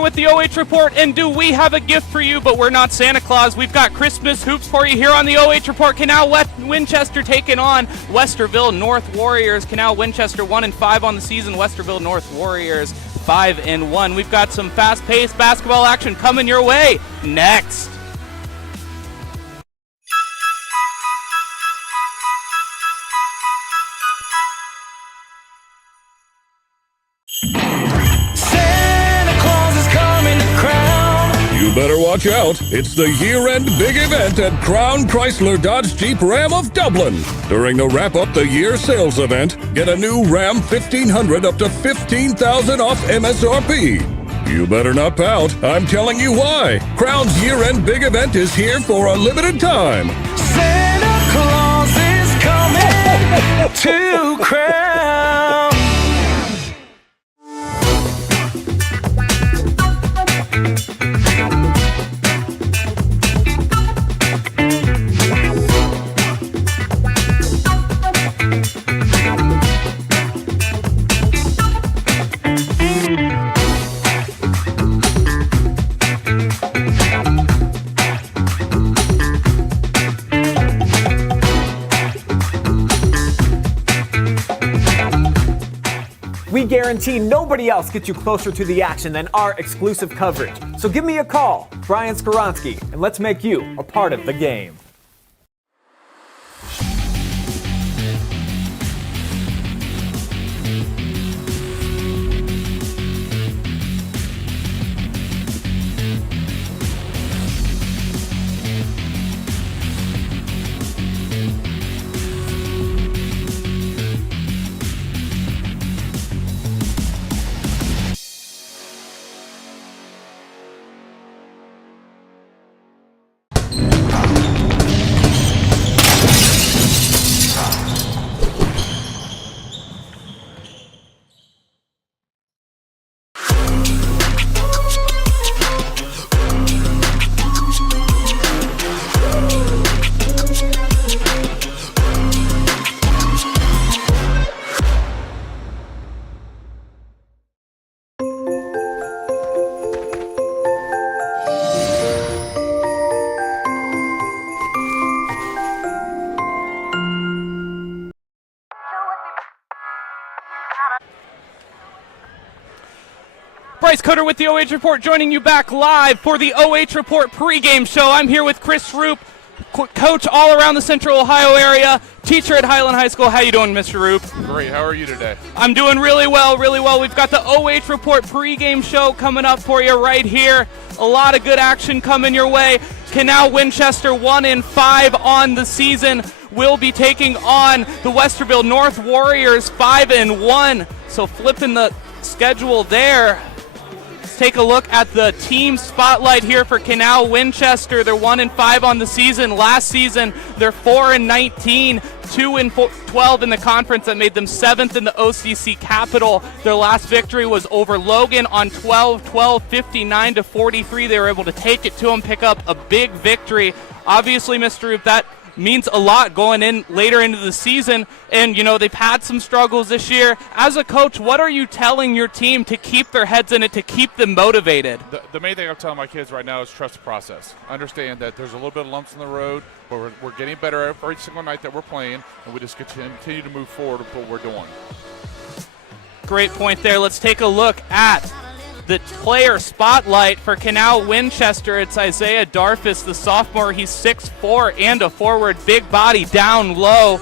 With the OH Report, and do we have a gift for you? But we're not Santa Claus. We've got Christmas hoops for you here on the OH Report. Canal Winchester taking on Westerville North Warriors. Canal Winchester 1-5 on the season. Westerville North Warriors 5-1. We've got some fast-paced basketball action coming your way next. You better watch out. It's the year-end big event at Crown Chrysler Dodge Jeep Ram of Dublin. During the wrap-up the year sales event, get a new Ram 1500 up to $15,000 off MSRP. You better not pout. I'm telling you why. Crown's year-end big event is here for a limited time. Santa Claus is coming to Crown. We guarantee nobody else gets you closer to the action than our exclusive coverage. So give me a call, Brian Skoronsky, and let's make you a part of the game. Bryce Coder with the OH Report, joining you back live for the OH Report pregame show. I'm here with Chris Rupe, coach all around the Central Ohio area, teacher at Highland High School. How you doing, Mr. Rupe? Great. How are you today? I'm doing really well, really well. We've got the OH Report pregame show coming up for you right here. A lot of good action coming your way. Canal Winchester 1-5 on the season. Will be taking on the Westerville North Warriors 5-1. So flipping the schedule there. Let's take a look at the team spotlight here for Canal Winchester. They're 1-5 on the season. Last season, they're 4-19, 2-12 in the conference. That made them 7th in the OCC Capital. Their last victory was over Logan on 12-12, 59-43. They were able to take it to them, pick up a big victory. Obviously, Mr. Rupe, that means a lot going in later into the season, and they've had some struggles this year. As a coach, what are you telling your team to keep their heads in it, to keep them motivated? The main thing I'm telling my kids right now is trust the process. Understand that there's a little bit of lumps in the road, but we're getting better every single night that we're playing, and we just continue to move forward with what we're doing. Great point there. Let's take a look at the player spotlight for Canal Winchester. It's Isaiah Darfus, the sophomore. He's 6'4" and a forward, big body down low.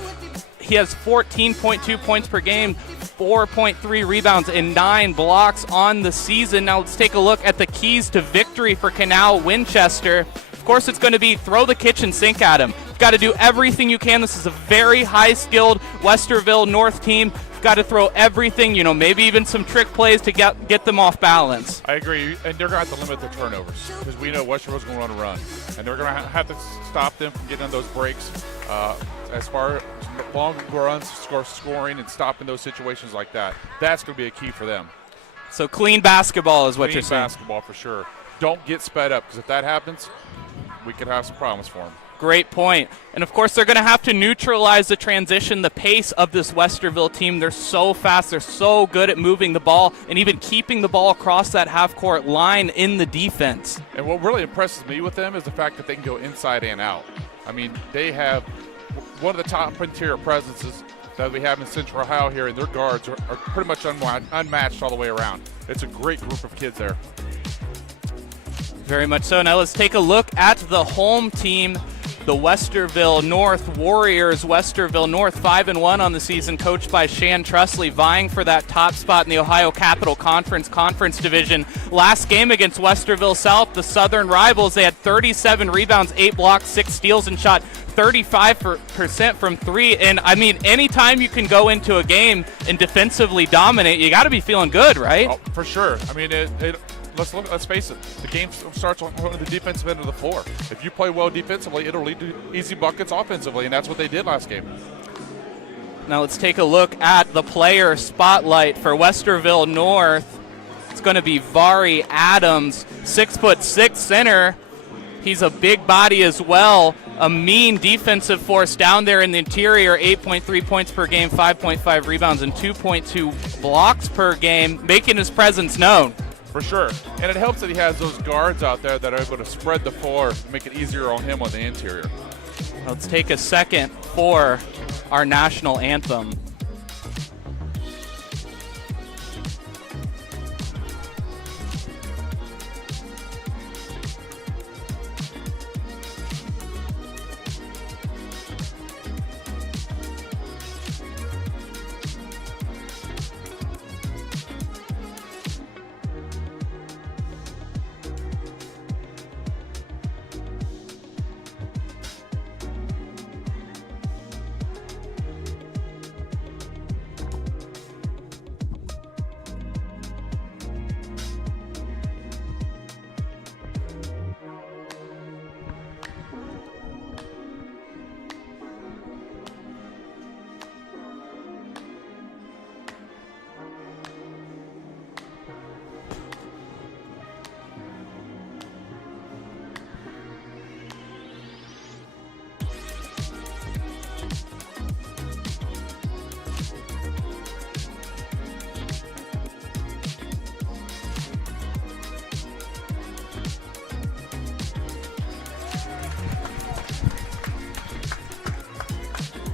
He has 14.2 points per game, 4.3 rebounds, and 9 blocks on the season. Now let's take a look at the keys to victory for Canal Winchester. Of course, it's going to be throw the kitchen sink at him. You've got to do everything you can. This is a very high-skilled Westerville North team. Got to throw everything, maybe even some trick plays to get them off balance. I agree, and they're going to have to limit the turnovers because we know Westerville's going to run, and they're going to have to stop them from getting on those breaks as far as long runs, scoring, and stopping those situations like that. That's going to be a key for them. So clean basketball is what you're saying. Clean basketball for sure. Don't get sped up, because if that happens, we could have some problems for them. Great point. And, of course, they're going to have to neutralize the transition, the pace of this Westerville team. They're so fast. They're so good at moving the ball and even keeping the ball across that half-court line in the defense. And what really impresses me with them is the fact that they can go inside and out. I mean, they have one of the top interior presences that we have in Central Ohio here, and their guards are pretty much unmatched all the way around. It's a great group of kids there. Very much so. Now let's take a look at the home team, the Westerville North Warriors. Westerville North 5-1 on the season, coached by Shan Trusley, vying for that top spot in the Ohio Capital Conference Division. Last game against Westerville South, the Southern rivals, they had 37 rebounds, 8 blocks, 6 steals, and shot 35% from 3. And, I mean, anytime you can go into a game and defensively dominate, you got to be feeling good, right? Oh, for sure. I mean, let's face it. The game starts on the defensive end of the floor. If you play well defensively, it'll lead to easy buckets offensively, and that's what they did last game. Now let's take a look at the player spotlight for Westerville North. It's going to be Vari Adams, 6'6" center. He's a big body as well. A mean defensive force down there in the interior, 8.3 points per game, 5.5 rebounds, and 2.2 blocks per game, making his presence known. For sure. And it helps that he has those guards out there that are able to spread the floor, make it easier on him on the interior. Let's take a second for our national anthem.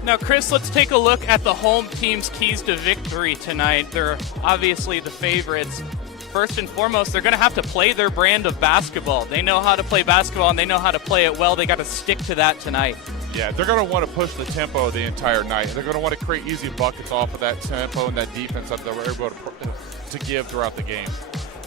Now, Chris, let's take a look at the home team's keys to victory tonight. They're obviously the favorites. first and foremost, they're going to have to play their brand of basketball. They know how to play basketball, and they know how to play it well. They got to stick to that tonight. Yeah, they're going to want to push the tempo the entire night. They're going to want to create easy buckets off of that tempo and that defense that they were able to give throughout the game.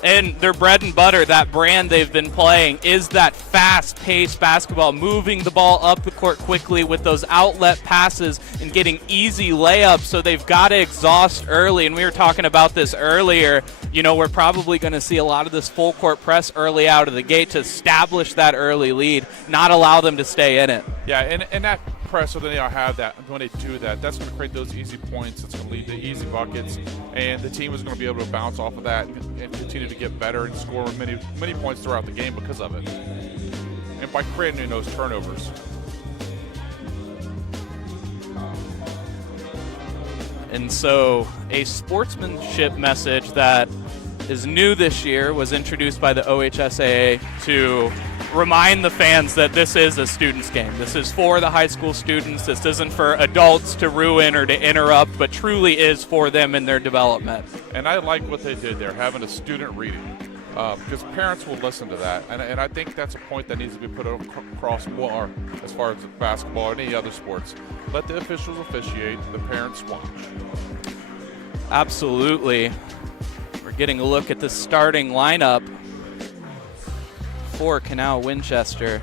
And their bread and butter, that brand they've been playing, is that fast-paced basketball, moving the ball up the court quickly with those outlet passes and getting easy layups, so they've got to exhaust early. And we were talking about this earlier. You know, we're probably going to see a lot of this full-court press early out of the gate to establish that early lead, not allow them to stay in it. Yeah, and that press, when they have that, when they do that, that's going to create those easy points. It's going to lead to easy buckets, and the team is going to be able to bounce off of that and continue to get better and score many points throughout the game because of it, and by creating those turnovers. And so a sportsmanship message that is new this year was introduced by the OHSAA to remind the fans that this is a students' game. This is for the high school students. This isn't for adults to ruin or to interrupt, but truly is for them in their development. And I like what they did there, having a student reading, because parents will listen to that. And I think that's a point that needs to be put across more as far as basketball or any other sports. Let the officials officiate, the parents watch. Absolutely. We're getting a look at the starting lineup for Canal Winchester.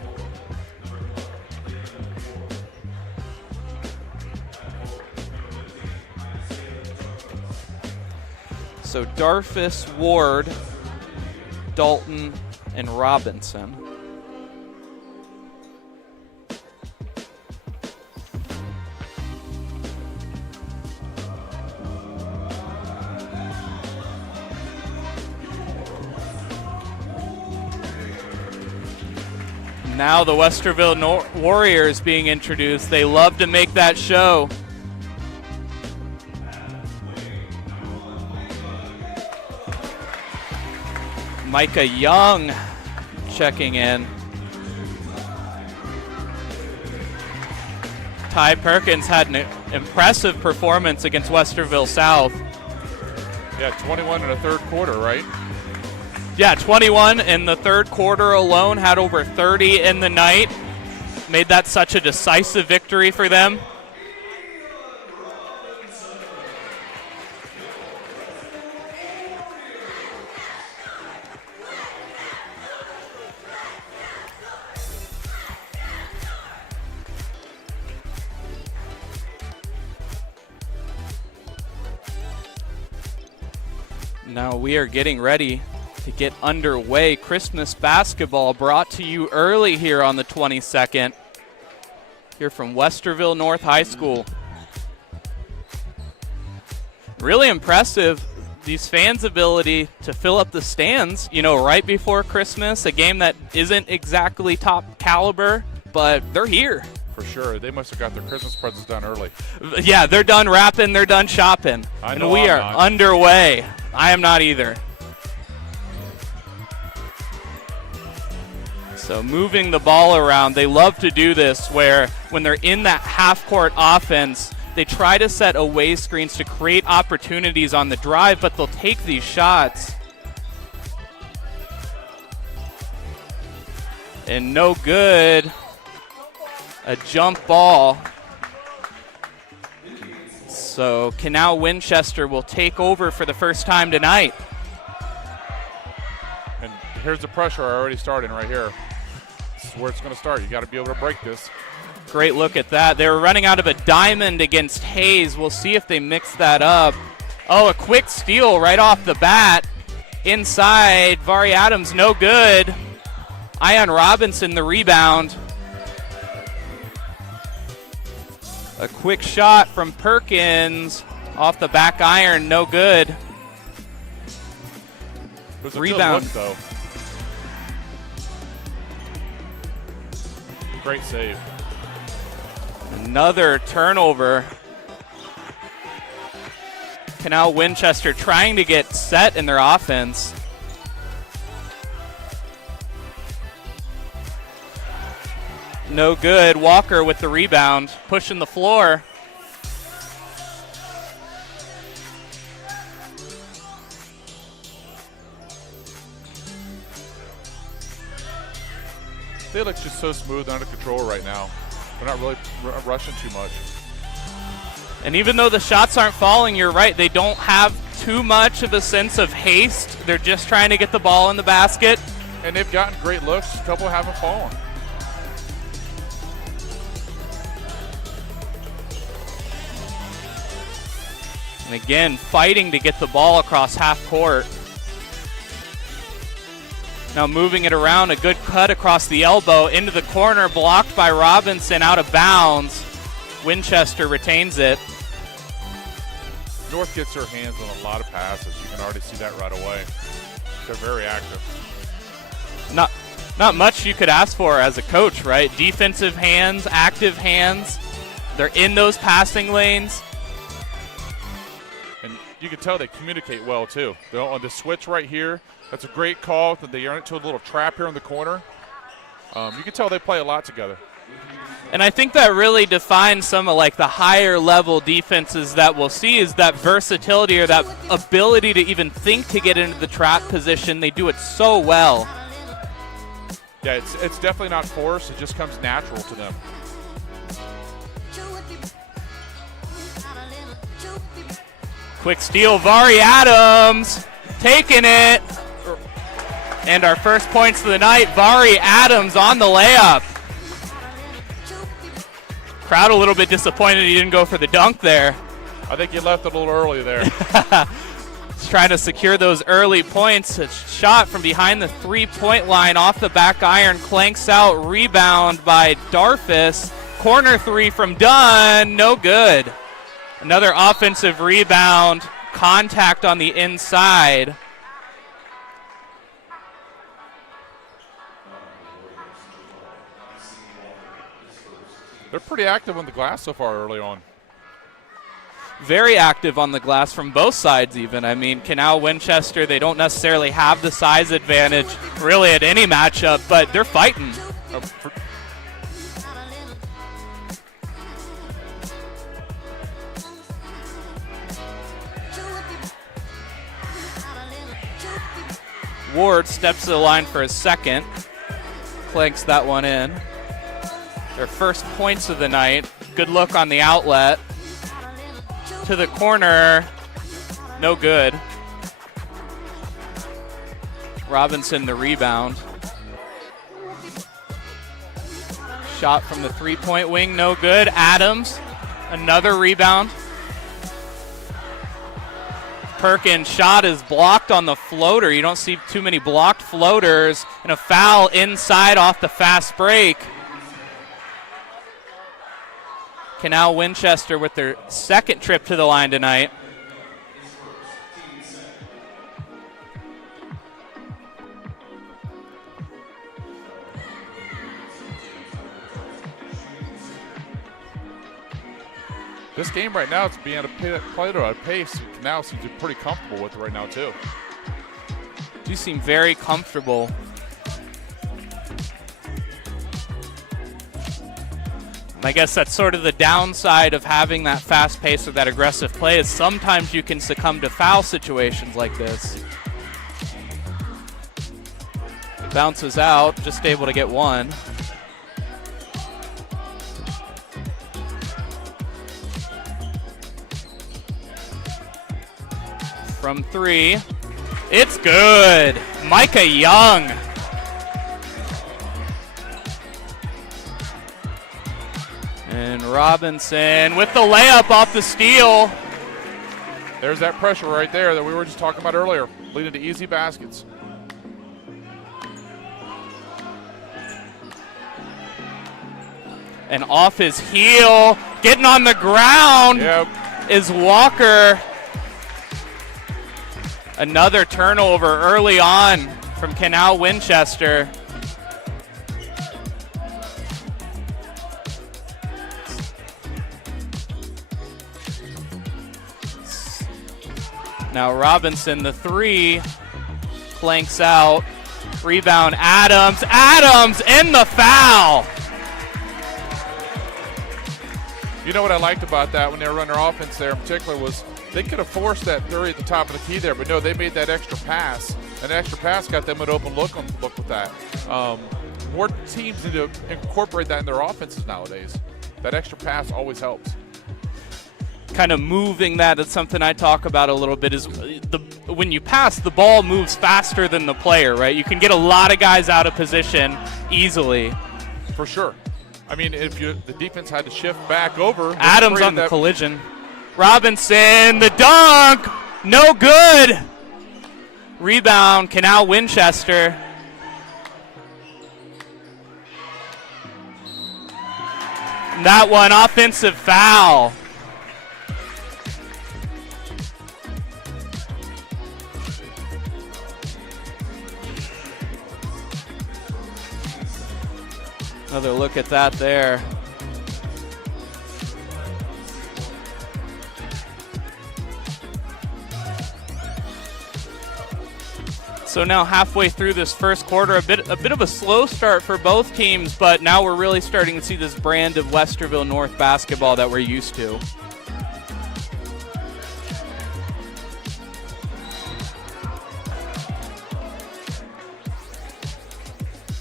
So Darfus, Ward, Dalton, and Robinson. Now the Westerville Warriors being introduced. They love to make that show. Micah Young checking in. Ty Perkins had an impressive performance against Westerville South. Yeah, 21 in the third quarter, right? Yeah, 21 in the third quarter alone, had over 30 in the night. Made that such a decisive victory for them. Now we are getting ready to get underway. Christmas basketball brought to you early here on the 22nd. Here from Westerville North High School. Really impressive, these fans' ability to fill up the stands, you know, right before Christmas, a game that isn't exactly top caliber, but they're here. For sure. They must have got their Christmas presents done early. Yeah, they're done wrapping, they're done shopping. I know and we I'm are not. underway. I am not either. So moving the ball around, they love to do this where when they're in that half-court offense, they try to set away screens to create opportunities on the drive, but they'll take these shots. And no good. A jump ball. So Canal Winchester will take over for the first time tonight. And here's the pressure already starting right here. This is where it's going to start. You got to be able to break this. Great look at that. They were running out of a diamond against Hayes. We'll see if they mix that up. Oh, a quick steal right off the bat. Inside, Vari Adams, no good. Ion Robinson, the rebound. A quick shot from Perkins off the back iron, no good. It was a Rebound. good look, though. Great save. Another turnover. Canal Winchester trying to get set in their offense. No good. Walker with the rebound, pushing the floor. They look just so smooth and under control right now. They're not really rushing too much. And even though the shots aren't falling, you're right, they don't have too much of a sense of haste. They're just trying to get the ball in the basket. And they've gotten great looks. A couple haven't fallen. And again, fighting to get the ball across half court. Now moving it around, a good cut across the elbow into the corner, blocked by Robinson, out of bounds. Winchester retains it. North gets their hands on a lot of passes. You can already see that right away. They're very active. Not much you could ask for as a coach, right? Defensive hands, active hands. They're in those passing lanes. And you can tell they communicate well, too. They're on the switch right here. That's a great call. They earn it to a little trap here in the corner. You can tell they play a lot together. And I think that really defines some of like the higher level defenses that we'll see, is that versatility or that ability to even think to get into the trap position. They do it so well. Yeah, it's definitely not forced. It just comes natural to them. Quick steal, Vari Adams taking it. And our first points of the night, Vari Adams on the layup. Crowd a little bit disappointed he didn't go for the dunk there. I think he left it a little early there. He's trying to secure those early points. A shot from behind the three-point line off the back iron, clanks out, rebound by Darfus. Corner three from Dunn, no good. Another offensive rebound, contact on the inside. They're pretty active on the glass so far early on. Very active on the glass from both sides even. I mean, Canal Winchester, they don't necessarily have the size advantage really at any matchup, but they're fighting. Ward steps to the line for a second, clanks that one in. Their first points of the night. Good look on the outlet. To the corner. No good. Robinson the rebound. Shot from the three-point wing, no good. Adams, another rebound. Perkins' shot is blocked on the floater. You don't see too many blocked floaters. And a foul inside off the fast break. Canal Winchester with their second trip to the line tonight. This game right now is being played at a pace Canal seems to be pretty comfortable with right now too. You seem very comfortable. I guess that's sort of the downside of having that fast pace or that aggressive play, is sometimes you can succumb to foul situations like this. Bounces out, just able to get one. From three, it's good. Micah Young. And Robinson with the layup off the steal. There's that pressure right there that we were just talking about earlier, leading to easy baskets. And off his heel, getting on the ground, is Walker. Another turnover early on from Canal Winchester. Now Robinson, the three, clanks out. Rebound, Adams. Adams in the foul. You know what I liked about that when they were running their offense there in particular was they could have forced that three at the top of the key there, but no, they made that extra pass. And the extra pass got them an open look with that. more teams need to incorporate that in their offenses nowadays. That extra pass always helps. Kind of moving that's something I talk about a little bit, is when you pass, the ball moves faster than the player, right? You can get a lot of guys out of position easily. For sure. I mean, if the defense had to shift back over. Adams on the collision. Robinson, the dunk, no good. Rebound, Canal Winchester. That one, offensive foul. Another look at that there. So now halfway through this first quarter, a bit of a slow start for both teams, but now we're really starting to see this brand of Westerville North basketball that we're used to.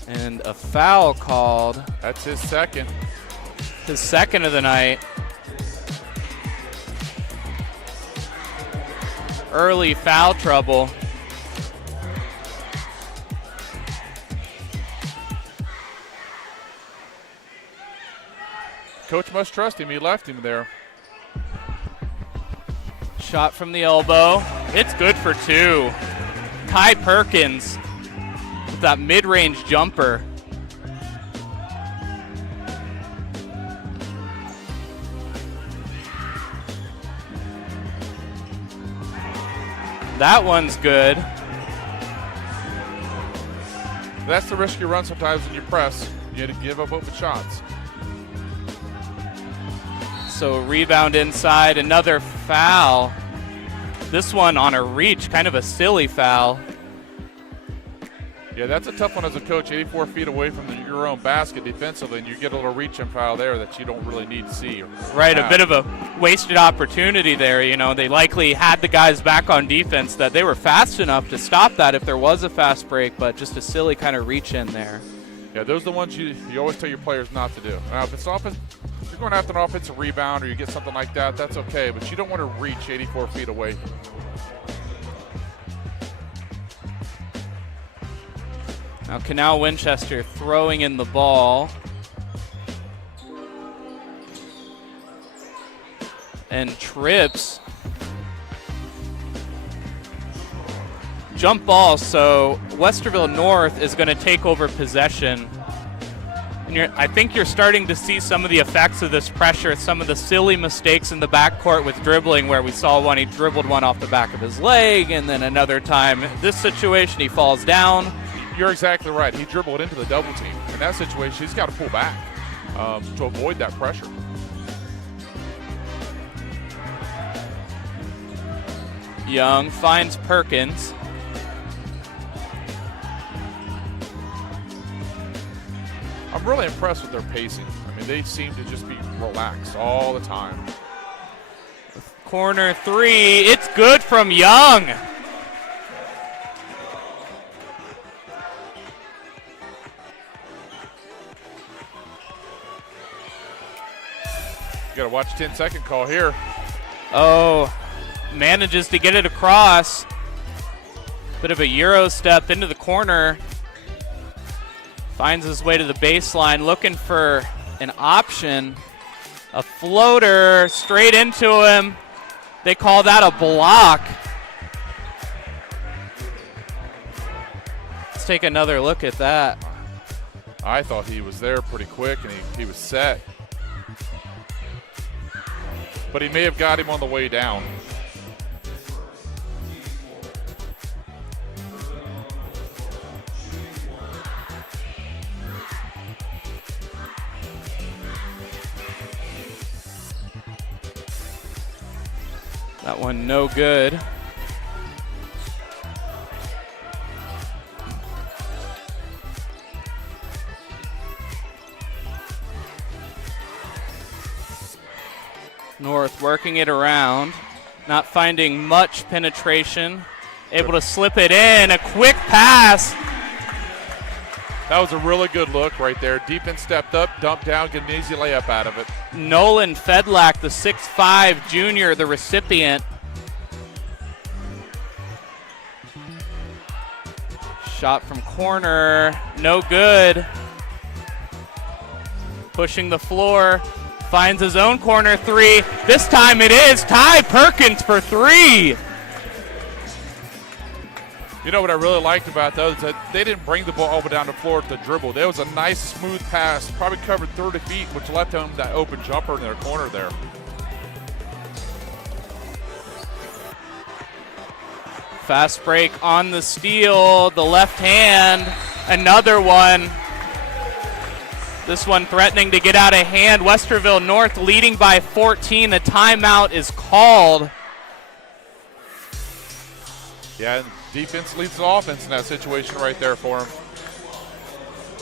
And a foul called. That's his second. His second of the night. Early foul trouble. Coach must trust him. He left him there. Shot from the elbow. It's good for two. Kai Perkins with that mid-range jumper. That one's good. That's the risk you run sometimes when you press. You had to give up open shots. So rebound inside, another foul. This one on a reach, kind of a silly foul. Yeah, that's a tough one as a coach, 84 feet away from your own basket defensively, and you get a little reach and foul there that you don't really need to see. Right, a bit of a wasted opportunity there. You know, they likely had the guys back on defense that they were fast enough to stop that if there was a fast break, but just a silly kind of reach in there. Yeah, those are the ones you always tell your players not to do. Now, if it's offense, if you're going after an offensive rebound or you get something like that, that's okay, but you don't want to reach 84 feet away. Now Canal Winchester throwing in the ball. And trips. Jump ball, so Westerville North is going to take over possession. And I think you're starting to see some of the effects of this pressure, some of the silly mistakes in the backcourt with dribbling, where we saw one, he dribbled one off the back of his leg, and then another time, this situation, he falls down. You're exactly right. He dribbled into the double team. In that situation, he's got to pull back to avoid that pressure. Young finds Perkins. I'm really impressed with their pacing. I mean, they seem to just be relaxed all the time. Corner three, it's good from Young. You got to watch 10-second call here. Oh, manages to get it across. Bit of a Euro step into the corner. Finds his way to the baseline, looking for an option. A floater straight into him. They call that a block. Let's take another look at that. I thought he was there pretty quick, and he was set. But he may have got him on the way down. That one no good. North working it around, not finding much penetration, able to slip it in, a quick pass. That was a really good look right there. Defense stepped up, dumped down, get an easy layup out of it. Nolan Fedlak, the 6'5 junior, the recipient. Shot from corner, no good. Pushing the floor, finds his own corner three. This time it is Ty Perkins for three. You know what I really liked about those is that they didn't bring the ball over down the floor to the dribble. There was a nice smooth pass, probably covered 30 feet, which left them that open jumper in their corner there. Fast break on the steal, the left hand, another one. This one threatening to get out of hand. Westerville North leading by 14. A timeout is called. Yeah, defense leads the offense in that situation right there for him.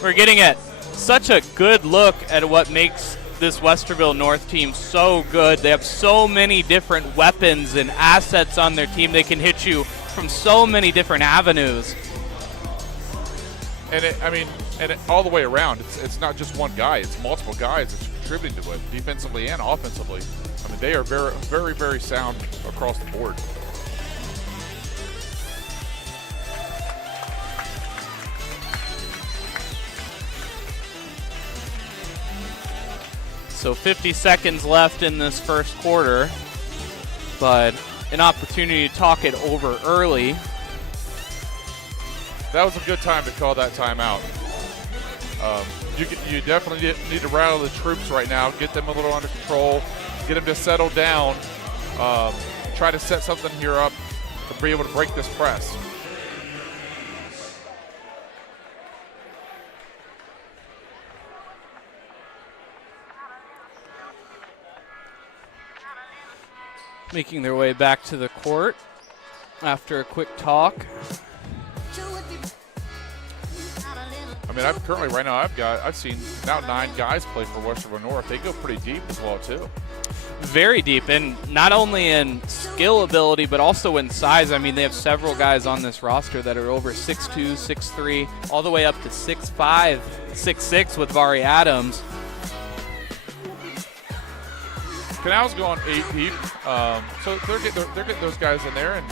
We're getting at such a good look at what makes this Westerville North team so good. They have so many different weapons and assets on their team. They can hit you from so many different avenues. And all the way around. It's not just one guy. It's multiple guys that's contributing to it, defensively and offensively. I mean, they are very, very, very sound across the board. So 50 seconds left in this first quarter, but an opportunity to talk it over early. That was a good time to call that timeout. You definitely need to rattle the troops right now, get them a little under control, get them to settle down, try to set something here up to be able to break this press. Making their way back to the court after a quick talk. I mean, I've seen now 9 guys play for Westerville North. They go pretty deep as well too. Very deep, and not only in skill ability, but also in size. I mean, they have several guys on this roster that are over 6'2", 6'3", all the way up to 6'5", 6'6", with Vari Adams. Canal's going 8 deep, so they're getting those guys in there, and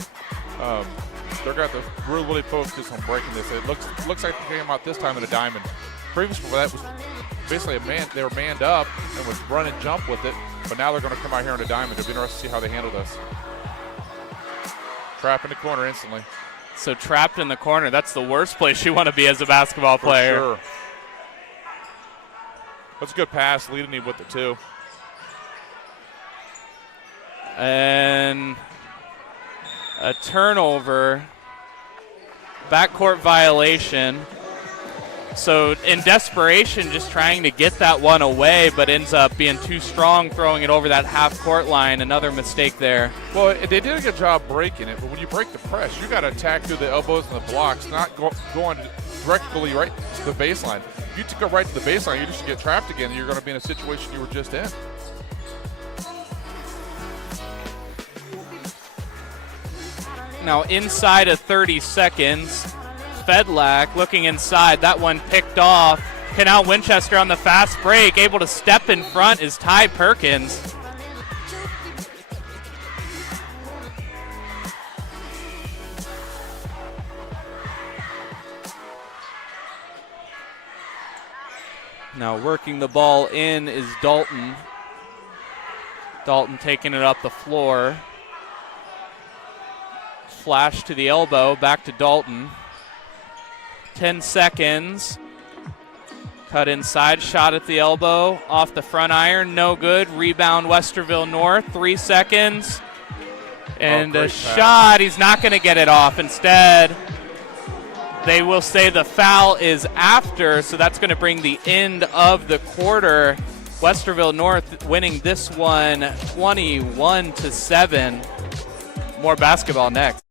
they're got to really focus on breaking this. It looks like they came out this time in a diamond. Previously, that was basically they were manned up and was run and jump with it, but now they're going to come out here in a diamond. It'll be interesting to see how they handle this. Trap in the corner instantly. So trapped in the corner, that's the worst place you want to be as a basketball player. For sure. That's a good pass, leading him with it too. And a turnover, backcourt violation. So in desperation, just trying to get that one away, but ends up being too strong, throwing it over that half-court line. Another mistake there. Well, they did a good job breaking it, but when you break the press, you got to attack through the elbows and the blocks, not going directly right to the baseline. If you go right to the baseline, you just get trapped again, and you're going to be in a situation you were just in. Now inside of 30 seconds, Fedlak looking inside. That one picked off. Canal Winchester on the fast break, able to step in front is Ty Perkins. Now working the ball in is Dalton. Dalton taking it up the floor. Flash to the elbow, back to Dalton. 10 seconds. Cut inside, shot at the elbow, off the front iron, no good. Rebound Westerville North, 3 seconds. And a shot, he's not going to get it off. Instead, they will say the foul is after, so that's going to bring the end of the quarter. Westerville North winning this one 21-7. More basketball next.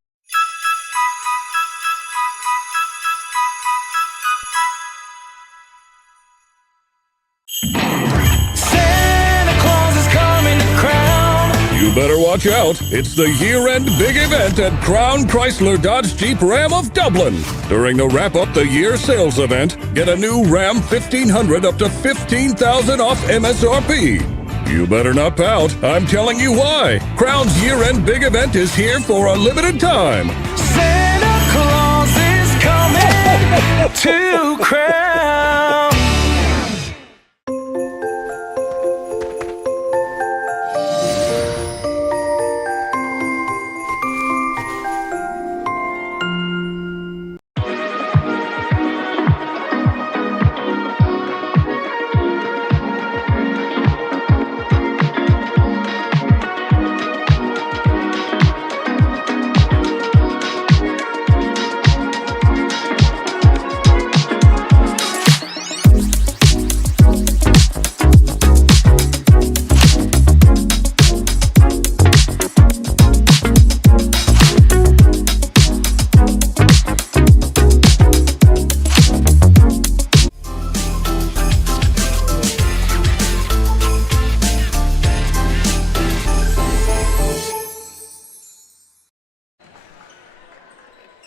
Santa Claus is coming to crown. You better watch watch out. It's the year-end big event at Crown Chrysler Dodge Jeep Ram of Dublin. During the wrap-up the year sales event, get a new Ram 1500 up to $15,000 off MSRP. You better not pout. I'm telling you why. Crown's year-end big event is here for a limited time. Santa Claus is coming to Crown.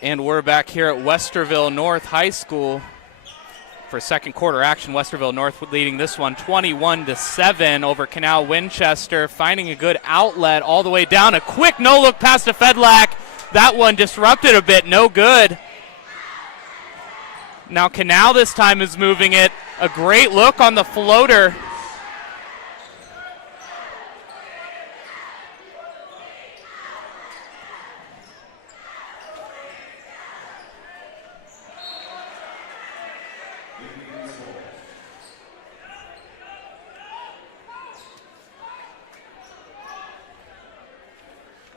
And we're back here at Westerville North High School for second quarter action. Westerville North leading this one 21-7 over Canal Winchester, finding a good outlet all the way down. A quick no-look pass to Fedlak. That one disrupted a bit, no good. Now Canal this time is moving it. A great look on the floater.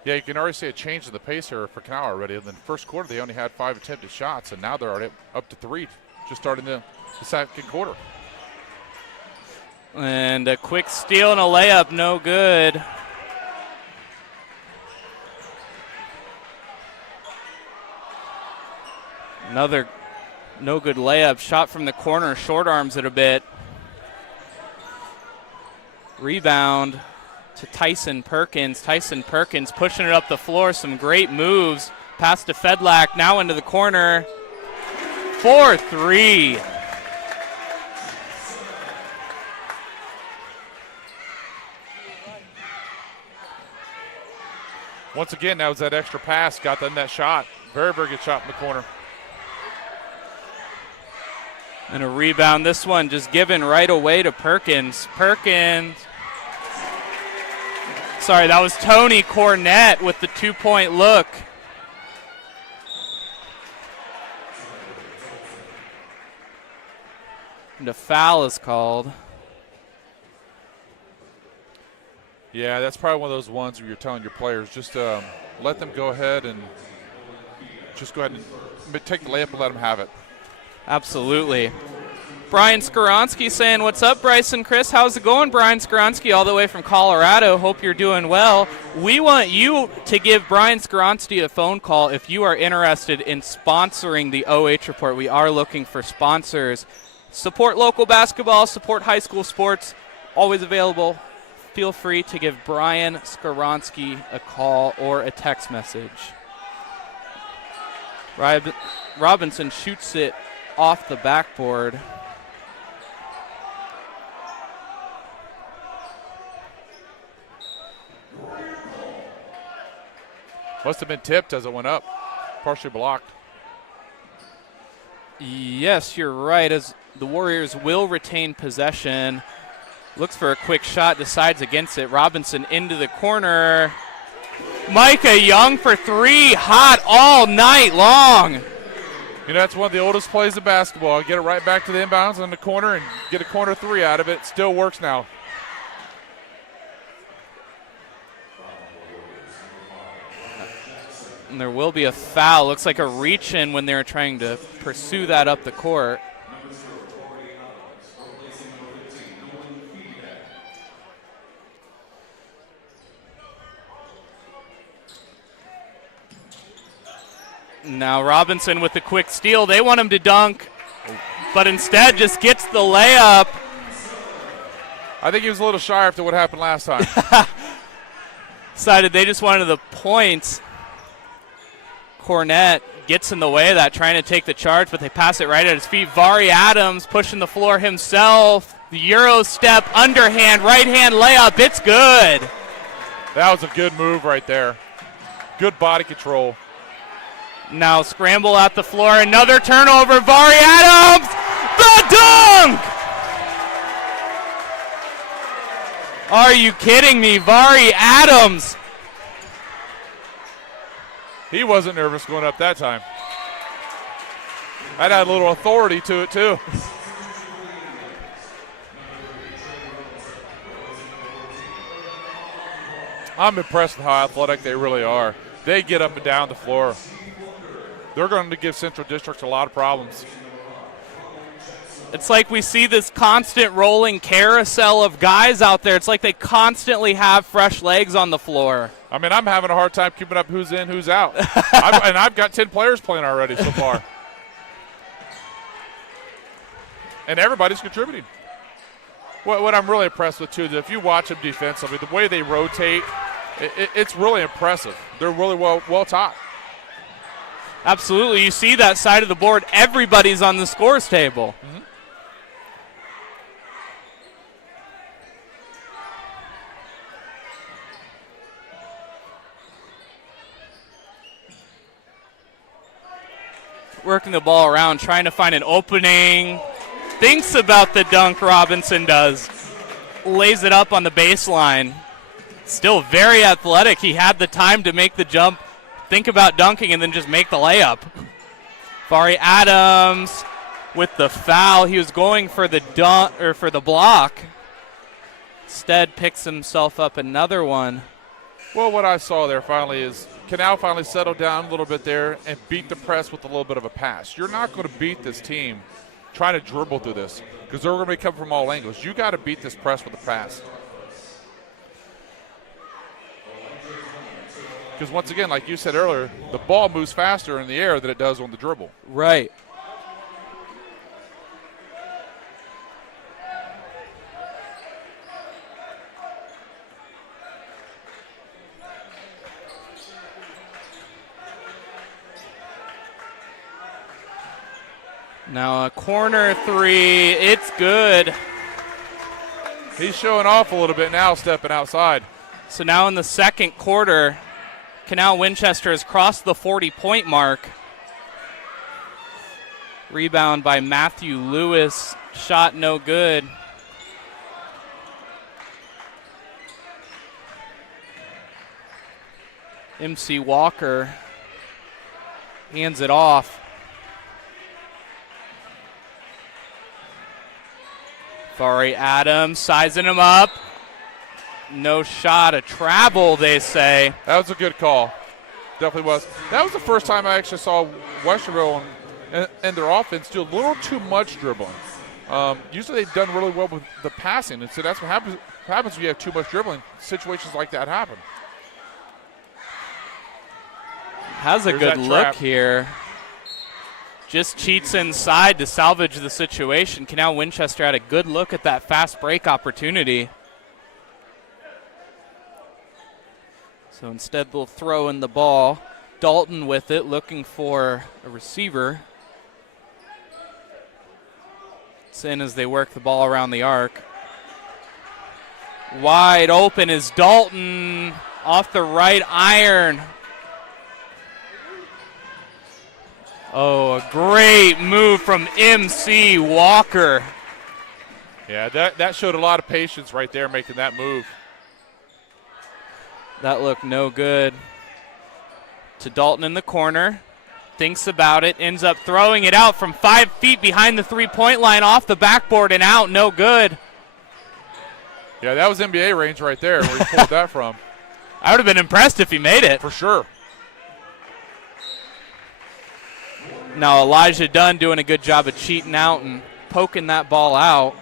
Yeah, you can already see a change in the pace here for Canal already. In the first quarter, they only had 5 attempted shots, and now they're already up to 3, just starting the second quarter. And a quick steal and a layup, no good. Another no good layup, shot from the corner, short arms it a bit. Rebound to Tyson Perkins. Tyson Perkins pushing it up the floor, some great moves. Pass to Fedlak, now into the corner. 4-3. Once again, that was that extra pass, got them that shot. Very, very good shot in the corner. And a rebound, this one just given right away to Perkins. Sorry, that was Tony Cornett with the 2-point look. And a foul is called. Yeah, that's probably one of those ones where you're telling your players, just let them go ahead and just go ahead and take the layup and let them have it. Absolutely. Brian Skoronsky saying, what's up, Bryce and Chris? How's it going, Brian Skoronsky, all the way from Colorado? Hope you're doing well. We want you to give Brian Skoronsky a phone call if you are interested in sponsoring the OH Report. We are looking for sponsors. Support local basketball, support high school sports, always available. Feel free to give Brian Skoronsky a call or a text message. Robinson shoots it off the backboard. Must have been tipped as it went up, partially blocked. Yes, you're right, as the Warriors will retain possession. Looks for a quick shot, decides against it. Robinson into the corner. Micah Young for 3, hot all night long. You know, that's one of the oldest plays of basketball. Get it right back to the inbounds on the corner and get a corner 3 out of it. Still works now. And there will be a foul. Looks like a reach-in when they were trying to pursue that up the court. Now Robinson with the quick steal. They want him to dunk, but instead just gets the layup. I think he was a little shy after what happened last time. Decided they just wanted the points. Cornette gets in the way of that, trying to take the charge, but they pass it right at his feet. Vari Adams pushing the floor himself. The Euro step, underhand, right-hand layup. It's good. That was a good move right there. Good body control. Now scramble at the floor. Another turnover. Vari Adams, the dunk! Are you kidding me? Vari Adams. He wasn't nervous going up that time. That had a little authority to it, too. I'm impressed with how athletic they really are. They get up and down the floor. They're going to give Central District a lot of problems. It's like we see this constant rolling carousel of guys out there. It's like they constantly have fresh legs on the floor. I mean, I'm having a hard time keeping up who's in, who's out. And I've got 10 players playing already so far. And everybody's contributing. What I'm really impressed with, too, is if you watch them defensively, the way they rotate, it's really impressive. They're really well taught. Absolutely. You see that side of the board. Everybody's on the scores table. Mm-hmm. Working the ball around, trying to find an opening. Thinks about the dunk, Robinson does. Lays it up on the baseline. Still very athletic. He had the time to make the jump, think about dunking, and then just make the layup. Vari Adams with the foul. He was going for the dunk or for the block. Instead picks himself up another one. Well, what I saw there finally is Canal finally settled down a little bit there and beat the press with a little bit of a pass. You're not going to beat this team trying to dribble through this because they're going to be coming from all angles. You got to beat this press with a pass. Because once again, like you said earlier, the ball moves faster in the air than it does on the dribble. Right. Now a corner three, it's good. He's showing off a little bit now, stepping outside. So now in the second quarter, Canal Winchester has crossed the 40-point mark. Rebound by Matthew Lewis, shot no good. MC Walker hands it off. Vari Adams sizing him up. No shot, a travel, they say. That was a good call. Definitely was. That was the first time I actually saw Westerville and their offense do a little too much dribbling. Usually they've done really well with the passing, and so that's what happens when you have too much dribbling. Situations like that happen. Has a good look here. Just cheats inside to salvage the situation. Canal Winchester had a good look at that fast break opportunity. So instead they'll throw in the ball. Dalton with it, looking for a receiver. It's in as they work the ball around the arc. Wide open is Dalton off the right iron. Oh, a great move from MC Walker. Yeah, that showed a lot of patience right there making that move. That looked no good. To Dalton in the corner. Thinks about it. Ends up throwing it out from 5 feet behind the three-point line off the backboard and out. No good. Yeah, that was NBA range right there where he pulled that from. I would have been impressed if he made it. For sure. Now Elijah Dunn doing a good job of cheating out and poking that ball out.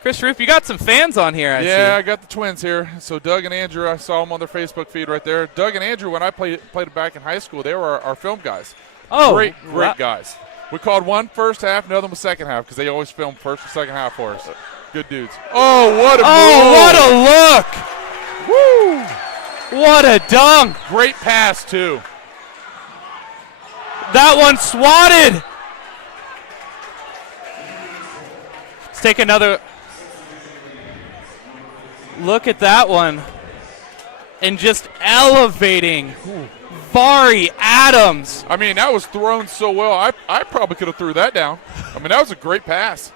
Chris Rupe, you got some fans on here, I see. I got the twins here. So Doug and Andrew, I saw them on their Facebook feed right there. Doug and Andrew, when I played back in high school, they were our film guys. Oh, great guys. We called one first half, another one was second half because they always film first and second half for us. Good dudes. Oh, what a move. What a look. Woo. What a dunk. Great pass, too. That one swatted. Let's take another look at that one. And just elevating Vari Adams. I mean, that was thrown so well. I probably could have threw that down. I mean, that was a great pass.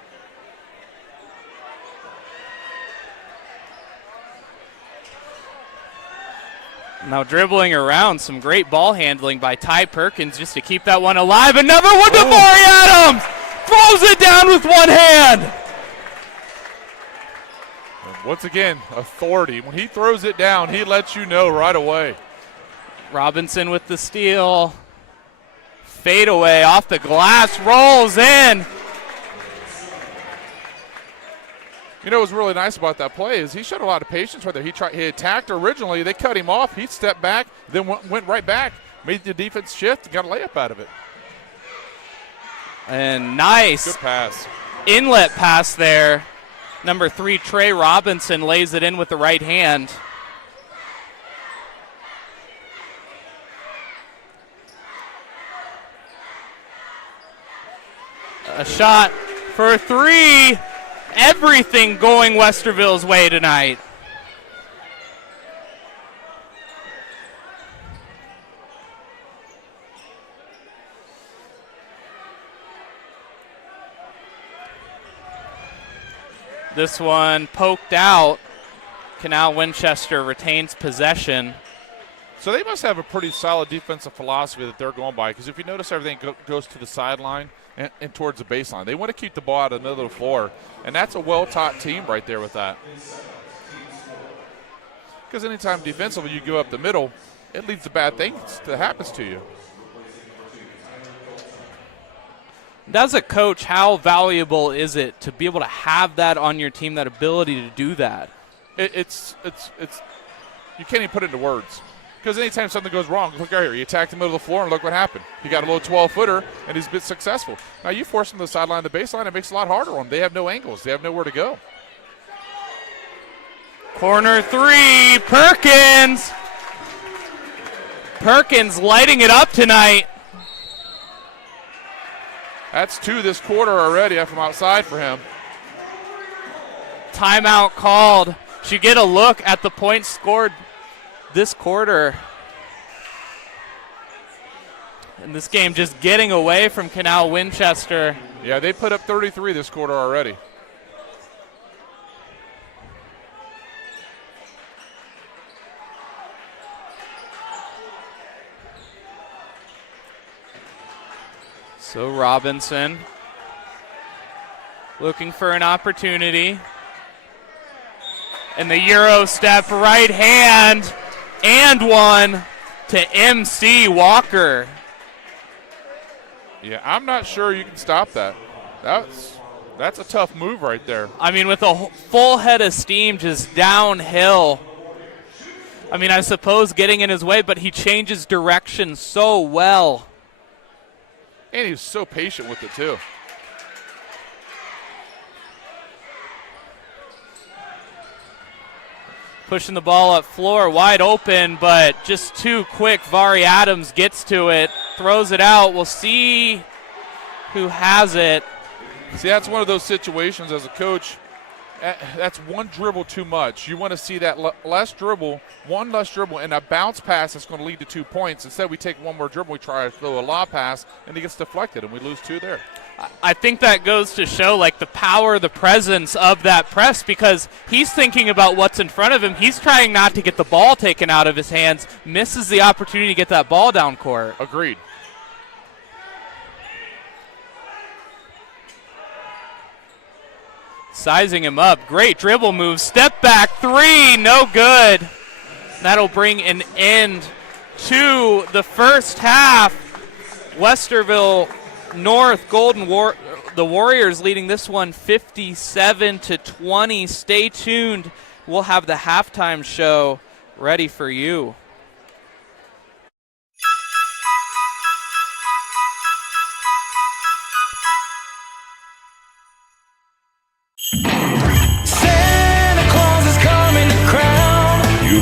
Now dribbling around, some great ball handling by Ty Perkins just to keep that one alive. Another one to Vari Adams. Throws it down with one hand. And once again, authority. When he throws it down, he lets you know right away. Robinson with the steal. Fade away off the glass, rolls in. You know what's really nice about that play is he showed a lot of patience right there. He attacked originally. They cut him off. He stepped back, then went right back, made the defense shift, got a layup out of it. And nice. Good pass. Inlet pass there. Number 3, Trey Robinson lays it in with the right hand. A shot for 3. Everything going Westerville's way tonight. This one poked out. Canal Winchester retains possession. So they must have a pretty solid defensive philosophy that they're going by, because if you notice, everything goes to the sideline and towards the baseline. They want to keep the ball out of the middle of the floor, and that's a well-taught team right there with that. Because anytime defensively you go up the middle, it leads to bad things that happens to you. As a coach, how valuable is it to be able to have that on your team, that ability to do that? It's you can't even put it into words. Because anytime something goes wrong, look right here. You attack the middle of the floor, and look what happened. He got a little 12-footer, and he's been successful. Now, you force him to the sideline, the baseline, it makes it a lot harder on them. They have no angles. They have nowhere to go. Corner 3, Perkins. Perkins lighting it up tonight. That's 2 this quarter already from outside for him. Timeout called. Should get a look at the points scored this quarter. And this game just getting away from Canal Winchester. Yeah, they put up 33 this quarter already. So Robinson looking for an opportunity. And the Euro step right hand and one to MC Walker. Yeah, I'm not sure you can stop that. That's a tough move right there. I mean, with a full head of steam just downhill. I mean, I suppose getting in his way, but he changes direction so well. And he was so patient with it, too. Pushing the ball up floor, wide open, but just too quick. Vari Adams gets to it, throws it out. We'll see who has it. See, that's one of those situations as a coach. That's one dribble too much. You want to see that less dribble, one less dribble, and a bounce pass that's going to lead to 2 points. Instead, we take one more dribble, we try to throw a lob pass, and he gets deflected, and we lose 2 there. I think that goes to show like the power, the presence of that press, because he's thinking about what's in front of him. He's trying not to get the ball taken out of his hands, misses the opportunity to get that ball down court. Agreed. Sizing him up. Great dribble move. Step back 3. No good. That'll bring an end to the first half. Westerville North the Warriors leading this one 57-20. Stay tuned. We'll have the halftime show ready for you.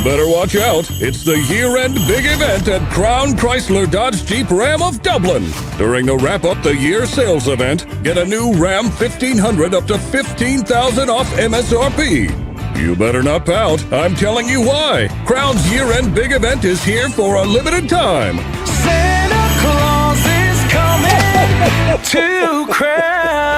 You better watch out. It's the year-end big event at Crown Chrysler Dodge Jeep Ram of Dublin. During the wrap-up the year sales event, get a new Ram 1500 up to $15,000 off MSRP. You better not pout. I'm telling you why. Crown's year-end big event is here for a limited time. Santa Claus is coming to Crown.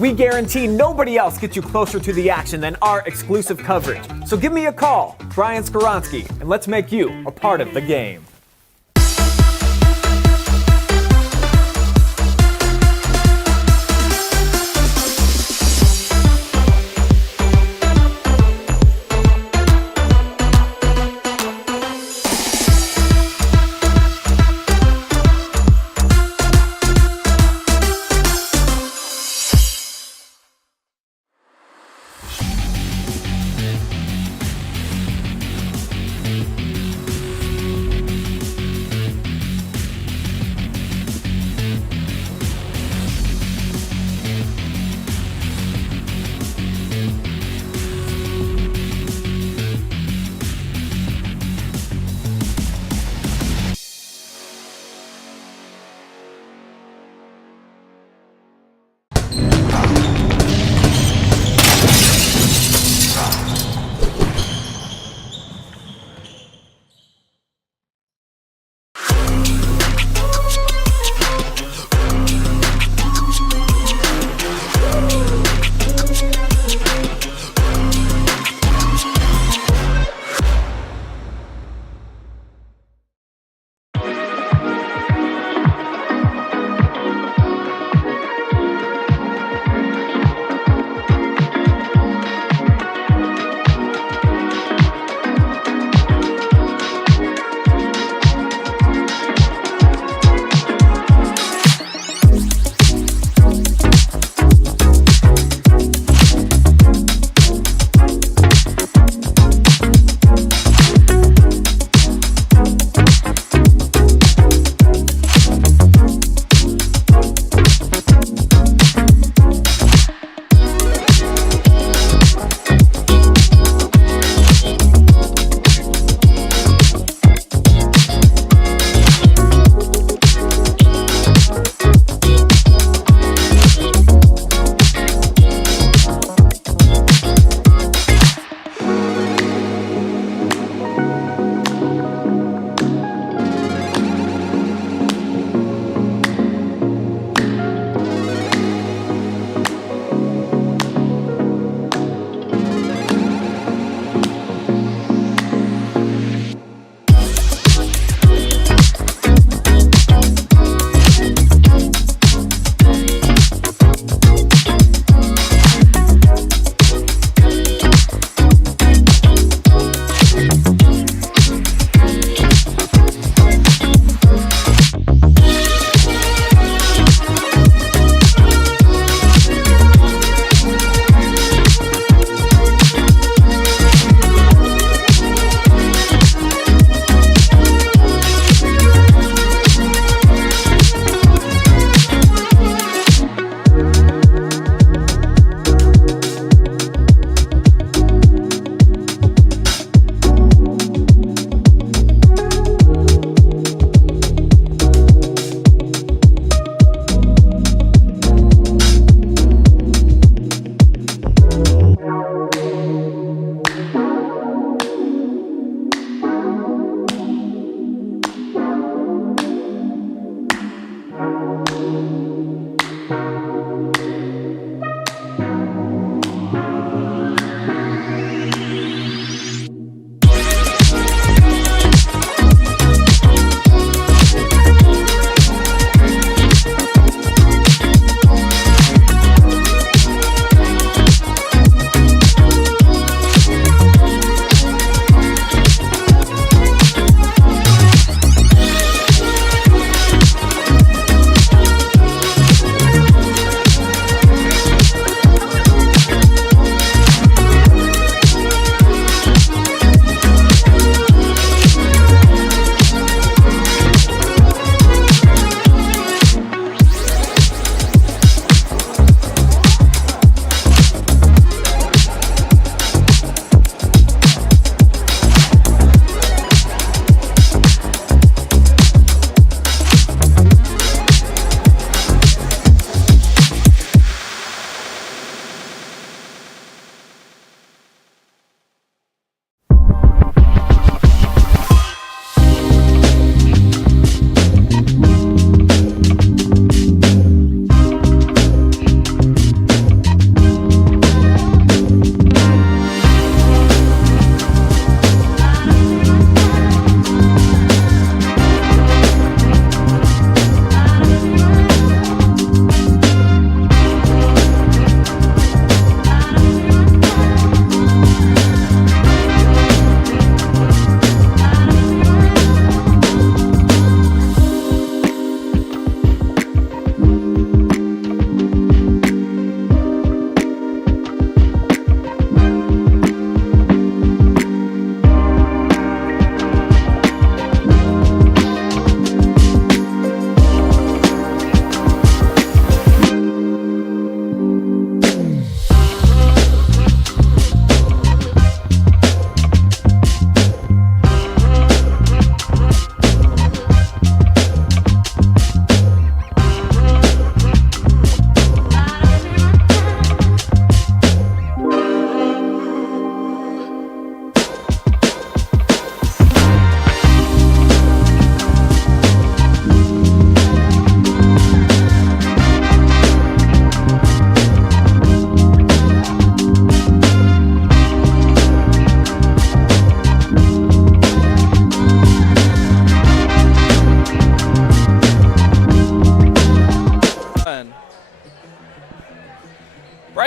We guarantee nobody else gets you closer to the action than our exclusive coverage. So give me a call, Brian Skoronsky, and let's make you a part of the game.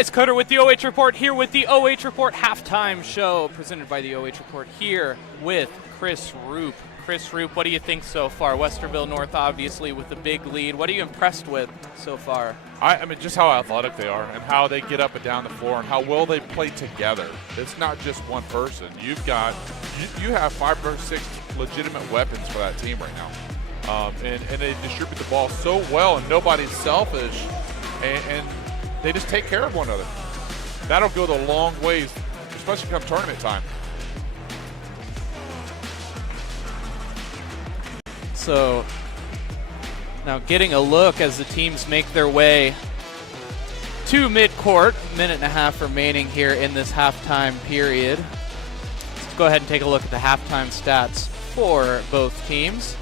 Bryce Coder with the OH Report, here with the OH Report halftime show, presented by the OH Report, here with Chris Rupe. Chris Rupe, what do you think so far? Westerville North, obviously, with a big lead. What are you impressed with so far? I mean, just how athletic they are and how they get up and down the floor and how well they play together. It's not just one person. You have 5 or 6 legitimate weapons for that team right now. And they distribute the ball so well, and nobody's selfish, and they just take care of one another. That'll go the long ways, especially come tournament time. So now getting a look as the teams make their way to midcourt. Minute and a half remaining here in this halftime period. Let's go ahead and take a look at the halftime stats for both teams.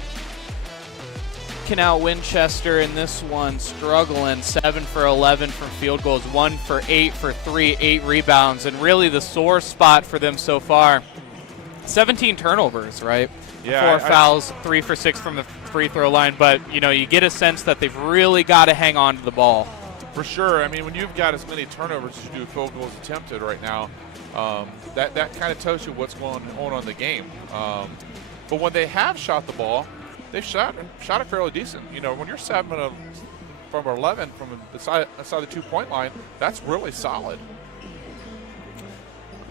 Canal Winchester in this one struggling, 7 for 11 from field goals, 1 for 8 for 3, 8 rebounds, and really the sore spot for them so far, 17 turnovers, right? Yeah, 4 fouls, 3 for 6 from the free throw line, but you get a sense that they've really got to hang on to the ball. For sure. I mean, when you've got as many turnovers as you do field goals attempted right now, that kind of tells you what's going on in the game. But when they have shot the ball, they've shot it fairly decent. When you're 7 from 11 from the side of the 2-point line, that's really solid.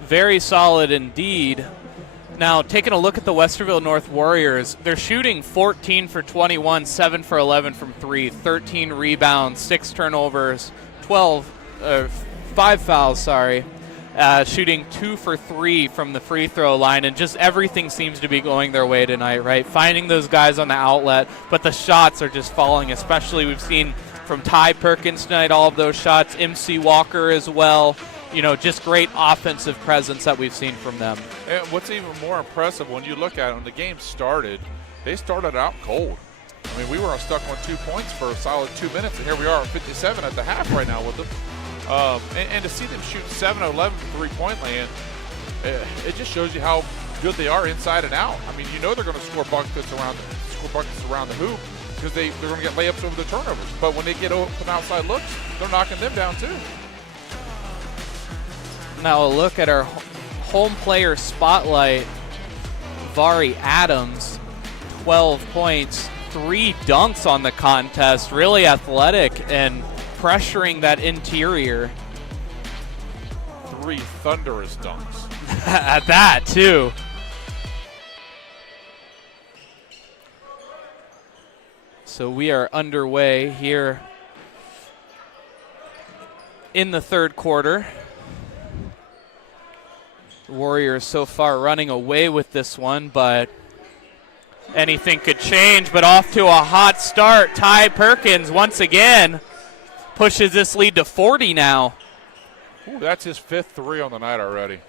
Very solid indeed. Now, taking a look at the Westerville North Warriors, they're shooting 14 for 21, 7 for 11 from 3, 13 rebounds, 6 turnovers, 5 fouls, shooting 2 for 3 from the free throw line, and just everything seems to be going their way tonight, right? Finding those guys on the outlet, but the shots are just falling, especially we've seen from Ty Perkins tonight, all of those shots, MC Walker as well. Just great offensive presence that we've seen from them. And what's even more impressive, when you look at it, when the game started, they started out cold. I mean, we were stuck on 2 points for a solid 2 minutes, and here we are at 57 at the half right now with them. And to see them shoot 7 of 11 from 3-point land, it just shows you how good they are inside and out. I mean, they're going to score buckets around the hoop because they're going to get layups over the turnovers. But when they get open outside looks, they're knocking them down too. Now a look at our home player spotlight. Vari Adams, 12 points, 3 dunks on the contest. Really athletic and pressuring that interior. 3 thunderous dunks. At that, too. So we are underway here in the third quarter. Warriors so far running away with this one, but anything could change. But off to a hot start. Ty Perkins once again pushes this lead to 40 now. Ooh, that's his 5th 3 on the night already.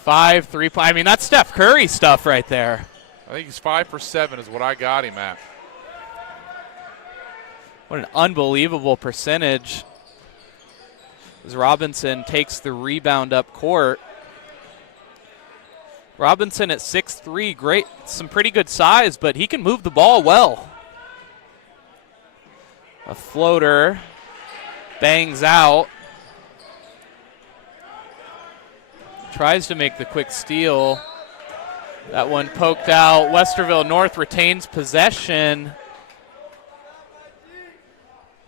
5 3-point. I mean, that's Steph Curry stuff right there. I think he's 5 for 7 is what I got him at. What an unbelievable percentage. As Robinson takes the rebound up court. Robinson at 6'3", great, some pretty good size, but he can move the ball well. A floater, bangs out. Tries to make the quick steal. That one poked out. Westerville North retains possession.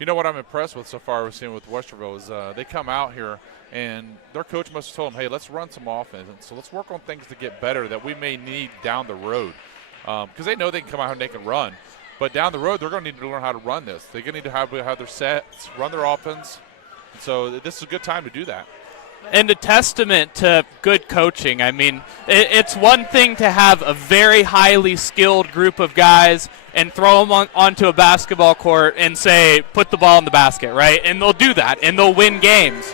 What I'm impressed with so far we've seen with Westerville is they come out here and their coach must have told them, hey, let's run some offense. And so let's work on things to get better that we may need down the road. Because they know they can come out here and they can run. But down the road, they're going to need to learn how to run this. They're going to need to have their sets, run their offense. So this is a good time to do that. And a testament to good coaching. I mean, it's one thing to have a very highly skilled group of guys and throw them onto a basketball court and say, put the ball in the basket, right? And they'll do that, and they'll win games.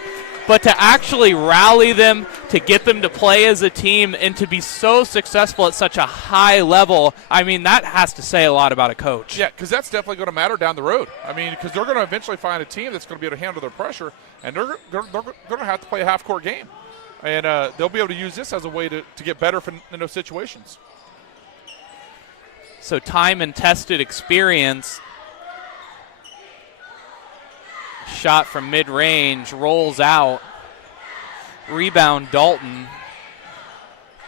But to actually rally them, to get them to play as a team, and to be so successful at such a high level, I mean, that has to say a lot about a coach. Yeah, because that's definitely going to matter down the road. I mean, because they're going to eventually find a team that's going to be able to handle their pressure, and they're going to have to play a half-court game. And they'll be able to use this as a way to get better in those situations. So time and tested experience. Shot from mid-range, rolls out. Rebound, Dalton.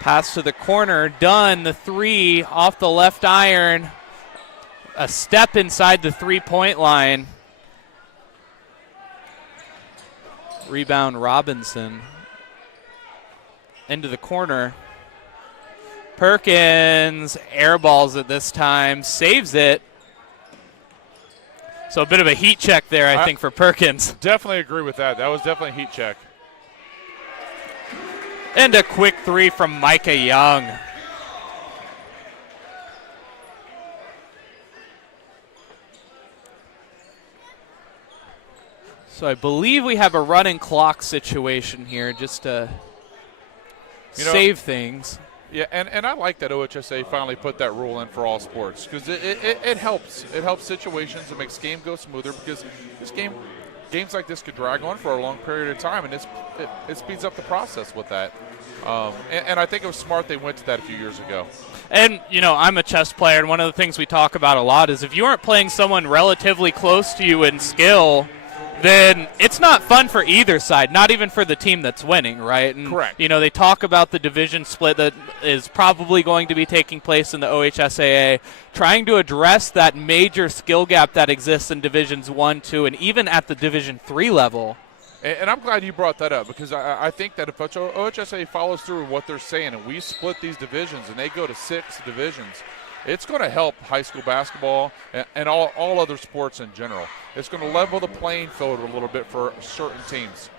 Pass to the corner, Dunn, the three off the left iron. A step inside the three-point line. Rebound, Robinson. Into the corner. Perkins airballs it this time, saves it. So a bit of a heat check there, I think, for Perkins. Definitely agree with that. That was definitely a heat check. And a quick three from Micah Young. So I believe we have a running clock situation here just to save things. Yeah, and I like that OHSA finally put that rule in for all sports because it helps. It helps situations. It makes game go smoother because games like this could drag on for a long period of time, and it speeds up the process with that. And I think it was smart they went to that a few years ago. And, I'm a chess player, and one of the things we talk about a lot is if you aren't playing someone relatively close to you in skill, then it's not fun for either side, not even for the team that's winning, right? And, correct. They talk about the division split that is probably going to be taking place in the OHSAA, trying to address that major skill gap that exists in Divisions 1, 2, and even at the Division 3 level. And I'm glad you brought that up because I think that if OHSA follows through with what they're saying and we split these divisions and they go to 6 divisions, it's going to help high school basketball and all other sports in general. It's going to level the playing field a little bit for certain teams.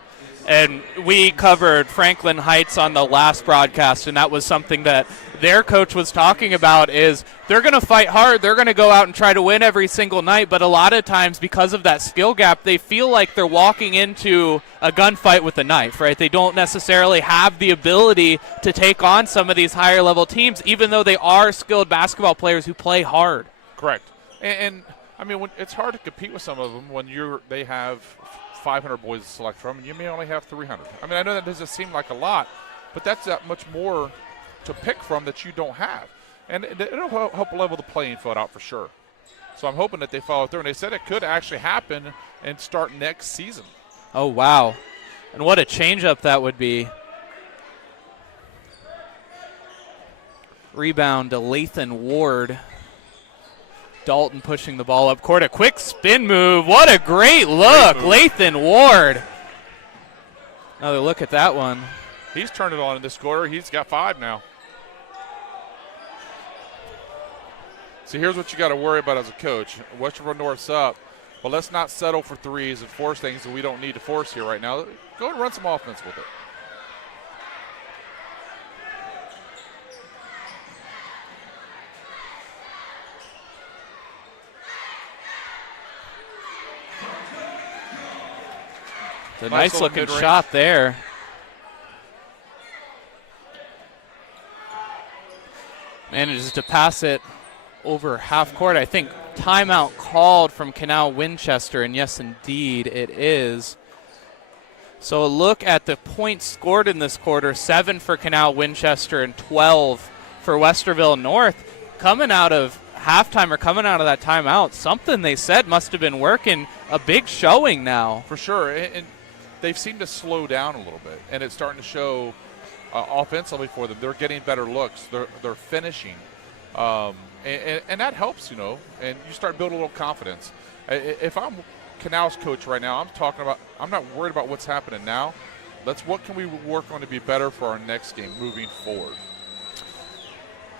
And we covered Franklin Heights on the last broadcast, and that was something that their coach was talking about is they're going to fight hard. They're going to go out and try to win every single night, but a lot of times because of that skill gap, they feel like they're walking into a gunfight with a knife, right? They don't necessarily have the ability to take on some of these higher-level teams, even though they are skilled basketball players who play hard. Correct. And I mean, it's hard to compete with some of them when they have 500 boys to select from, and you may only have 300. I mean, I know that doesn't seem like a lot, but that's that much more to pick from that you don't have. And it'll help level the playing field out for sure. So I'm hoping that they follow through. And they said it could actually happen and start next season. Oh, wow. And what a change-up that would be. Rebound to Lathan Ward. Dalton pushing the ball up court. A quick spin move. What a great look. Lathan Ward. Another look at that one. He's turned it on in this quarter. He's got 5 now. So here's what you got to worry about as a coach. Westerville North's up, but let's not settle for threes and force things that we don't need to force here right now. Go and run some offense with it. The nice looking shot there. Manages to pass it over half court. I think timeout called from Canal Winchester, and yes, indeed, it is. So a look at the points scored in this quarter, 7 for Canal Winchester and 12 for Westerville North. Coming out of halftime or coming out of that timeout, something they said must have been working. A big showing now. For sure, and they've seemed to slow down a little bit, and it's starting to show offensively for them. They're getting better looks. They're finishing. And that helps, and you start building a little confidence. If I'm Canal's coach right now, I'm not worried about what's happening now. What can we work on to be better for our next game moving forward?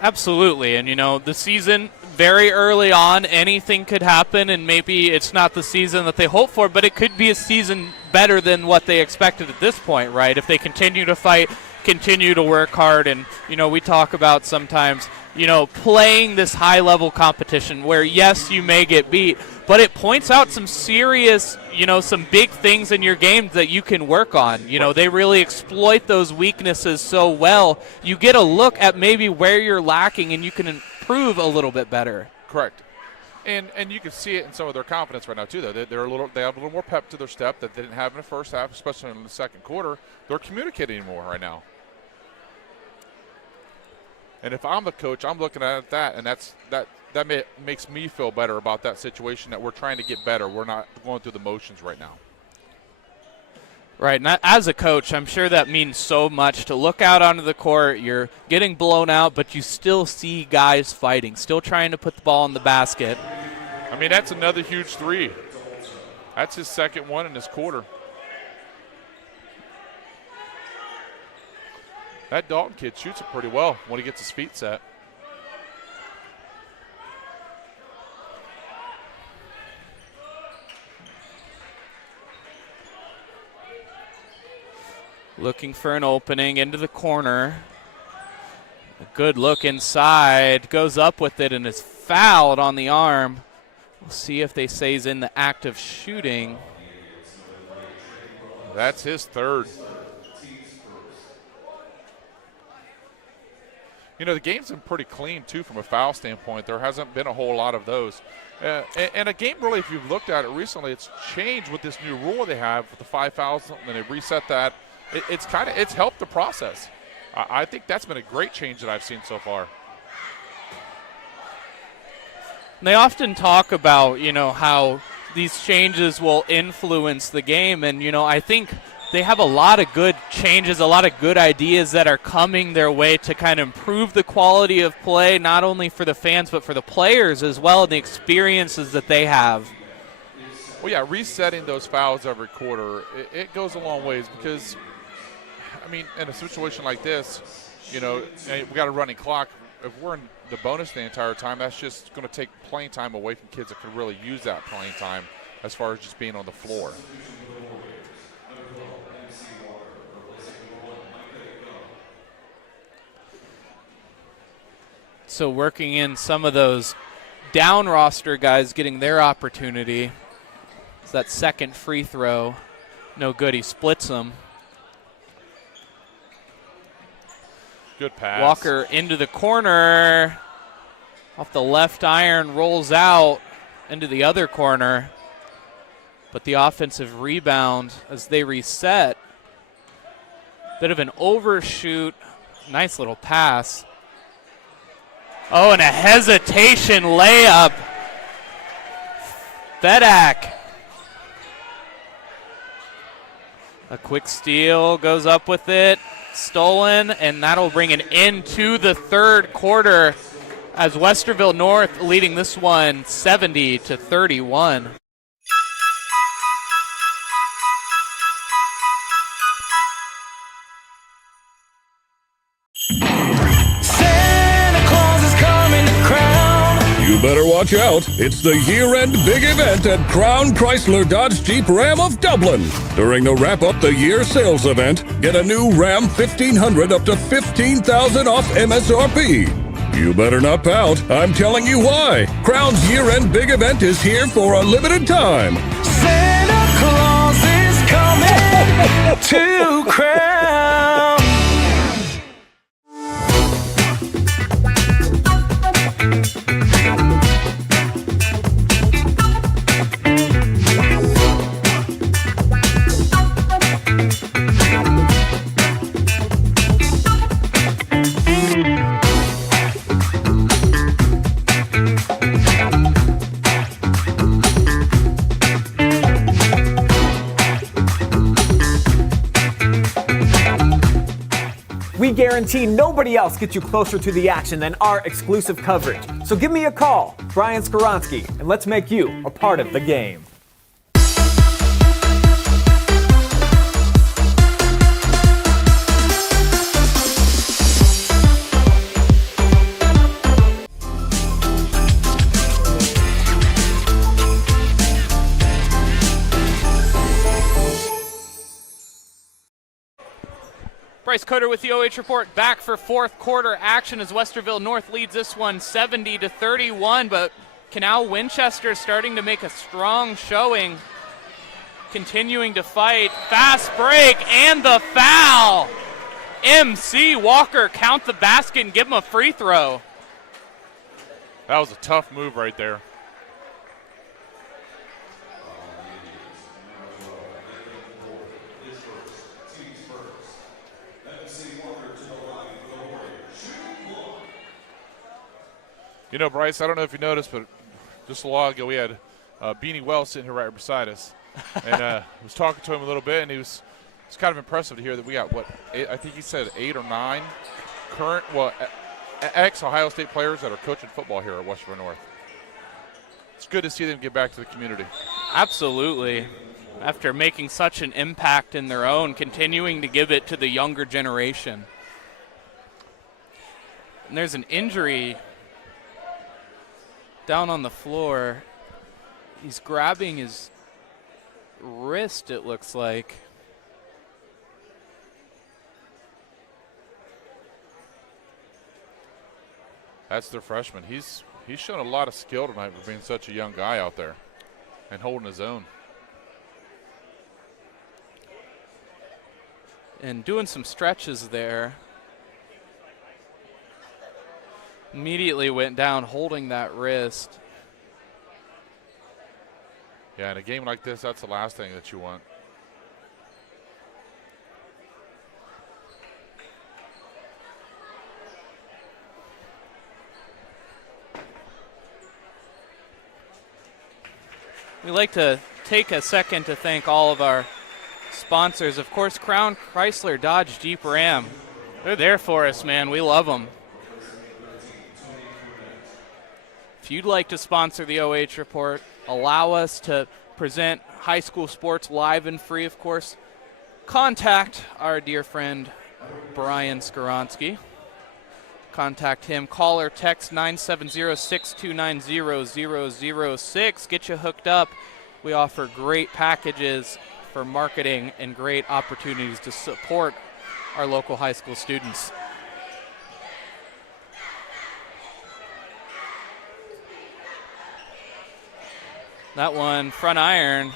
Absolutely, and the season, very early on, anything could happen, and maybe it's not the season that they hope for, but it could be a season better than what they expected at this point, right? If they continue to fight, continue to work hard, and, we talk about sometimes, playing this high-level competition where, yes, you may get beat, but it points out some serious, some big things in your game that you can work on. They really exploit those weaknesses so well. You get a look at maybe where you're lacking, and you can improve a little bit better. Correct. And you can see it in some of their confidence right now too. Though they have a little more pep to their step that they didn't have in the first half, especially in the second quarter. They're communicating more right now. And if I'm the coach, I'm looking at that, and that makes me feel better about that situation. That we're trying to get better. We're not going through the motions right now. Right, and as a coach, I'm sure that means so much to look out onto the court. You're getting blown out, but you still see guys fighting, still trying to put the ball in the basket. I mean, that's another huge three. That's his second one in this quarter. That Dalton kid shoots it pretty well when he gets his feet set. Looking for an opening into the corner. A good look inside. Goes up with it and is fouled on the arm. We'll see if they say he's in the act of shooting. That's his third. You know, the game's been pretty clean, too, from a foul standpoint. There hasn't been a whole lot of those. And a game, really, if you've looked at it recently, it's changed with this new rule they have with the 5 fouls, and they reset that. It's helped the process. I think that's been a great change that I've seen so far. They often talk about, how these changes will influence the game. And, I think they have a lot of good changes, a lot of good ideas that are coming their way to kind of improve the quality of play, not only for the fans, but for the players as well, and the experiences that they have. Well, yeah, resetting those fouls every quarter, it goes a long ways because, I mean, in a situation like this, we got a running clock. If we're in the bonus the entire time, that's just going to take playing time away from kids that could really use that playing time as far as just being on the floor. So working in some of those down roster guys getting their opportunity. It's that second free throw. No good. He splits them. Good pass. Walker into the corner. Off the left iron, rolls out into the other corner. But the offensive rebound as they reset. Bit of an overshoot. Nice little pass. Oh, and a hesitation layup. Fedak. A quick steal, goes up with it. Stolen, and that'll bring an end to the third quarter as Westerville North leading this one 70-31. You better watch out. It's the year-end big event at Crown Chrysler Dodge Jeep Ram of Dublin. During the wrap-up the year sales event, get a new Ram 1500 up to $15,000 off MSRP. You better not pout. I'm telling you why. Crown's year-end big event is here for a limited time. Santa Claus is coming to Crown. We guarantee nobody else gets you closer to the action than our exclusive coverage. So give me a call, Brian Skoronsky, and let's make you a part of the game. Bryce Coder with the OH Report, back for fourth quarter action as Westerville North leads this one 70-31, but Canal Winchester starting to make a strong showing, continuing to fight. Fast break and the foul. MC Walker count the basket and give him a free throw. That was a tough move right there. You know, Bryce, I don't know if you noticed, but just a while ago we had Beanie Wells sitting here right beside us. And I was talking to him a little bit, and he was It's kind of impressive to hear that we got, I think he said 8 or 9 current, ex-Ohio State players that are coaching football here at Westerville North. It's good to see them get back to the community. Absolutely. After making such an impact in their own, continuing to give it to the younger generation. And there's an injury down on the floor. He's grabbing his wrist, it looks like. That's their freshman. He's shown a lot of skill tonight for being such a young guy out there and holding his own. And doing some stretches there. Immediately went down holding that wrist. Yeah, in a game like this, that's the last thing that you want. We'd like to take a second to thank all of our sponsors. Of course, Crown Chrysler Dodge Jeep Ram. They're there for us, man. We love them. If you'd like to sponsor the OH Report, allow us to present high school sports live and free, of course, contact our dear friend Brian Skoronsky. Contact him. Call or text 970-629-0006. Get you hooked up. We offer great packages for marketing and great opportunities to support our local high school students. That one, front iron,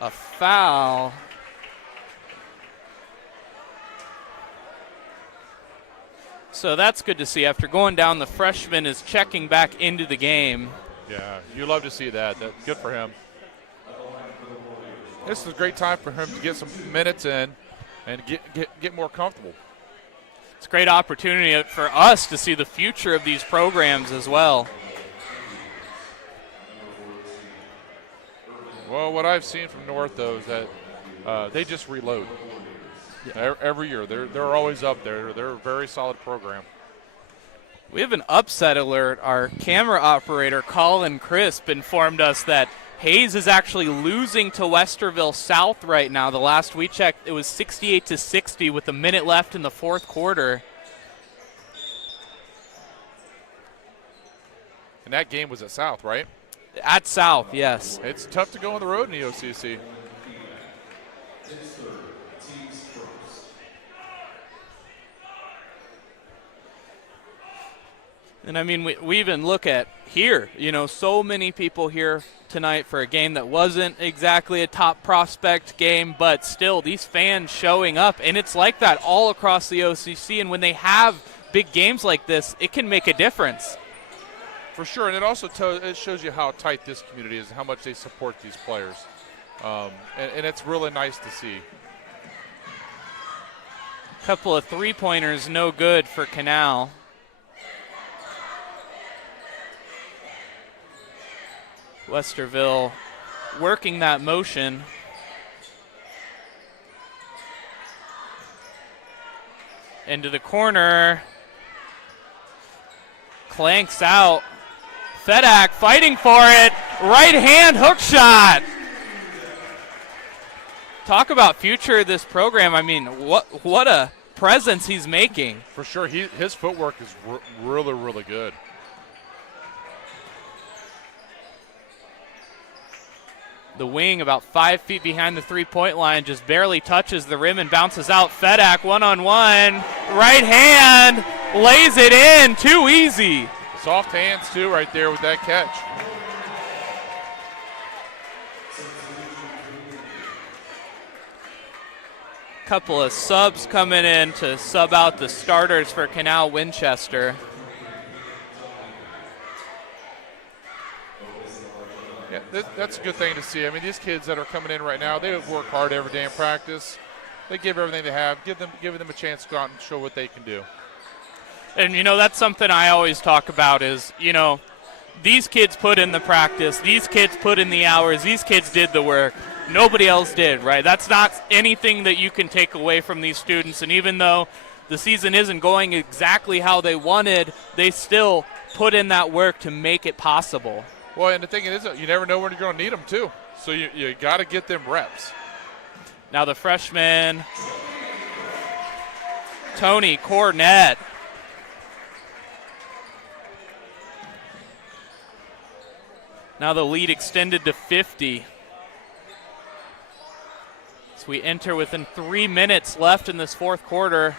a foul. So that's good to see. After going down, the freshman is checking back into the game. Yeah, you love to see that. That's good for him. This is a great time for him to get some minutes in and get more comfortable. It's a great opportunity for us to see the future of these programs as well. Well, what I've seen from North, though, is that they just reload. Yeah. Every year. They're always up there. They're a very solid program. We have an upset alert. Our camera operator, Colin Crisp, informed us that Hayes is actually losing to Westerville South right now. The last we checked, it was 68-60 with a minute left in the fourth quarter. And that game was at South, right? At South, yes. It's tough to go on the road in the OCC. And I mean, we even look at here, you know, so many people here tonight for a game that wasn't exactly a top prospect game, but still these fans showing up. And it's like that all across the OCC. And when they have big games like this, it can make a difference. For sure, and it also it shows you how tight this community is and how much they support these players. And it's really nice to see. Couple of three-pointers, no good for Canal. Westerville working that motion. Into the corner. Clanks out. Fedak fighting for it. Right hand hook shot. Talk about future of this program. I mean, what a presence he's making. For sure, his footwork is really, really good. The wing about 5 feet behind the three-point line, just barely touches the rim and bounces out. Fedak one-on-one. Right hand, lays it in, too easy. Soft hands, too, right there with that catch. Couple of subs coming in to sub out the starters for Canal Winchester. Yeah, that's a good thing to see. I mean, these kids that are coming in right now, they work hard every day in practice. They give everything they have, giving them a chance to go out and show what they can do. And, you know, that's something I always talk about is, you know, these kids put in the practice, these kids put in the hours, these kids did the work. Nobody else did, right? That's not anything that you can take away from these students. And even though the season isn't going exactly how they wanted, they still put in that work to make it possible. Well, and the thing is, you never know when you're going to need them, too. So you got to get them reps. Now the freshman, Tony Cornett. Now the lead extended to 50. As we enter within 3 minutes left in this fourth quarter.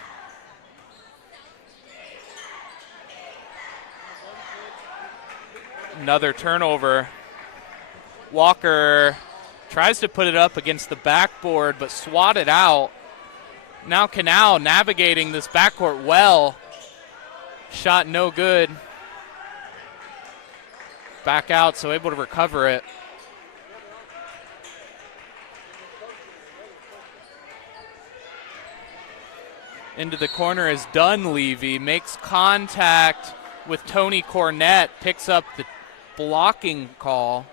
Another turnover. Walker tries to put it up against the backboard, but swatted out. Now Canal navigating this backcourt well. Shot no good. Back out, so able to recover it. Into the corner is Dunleavy, makes contact with Tony Cornett, picks up the blocking call.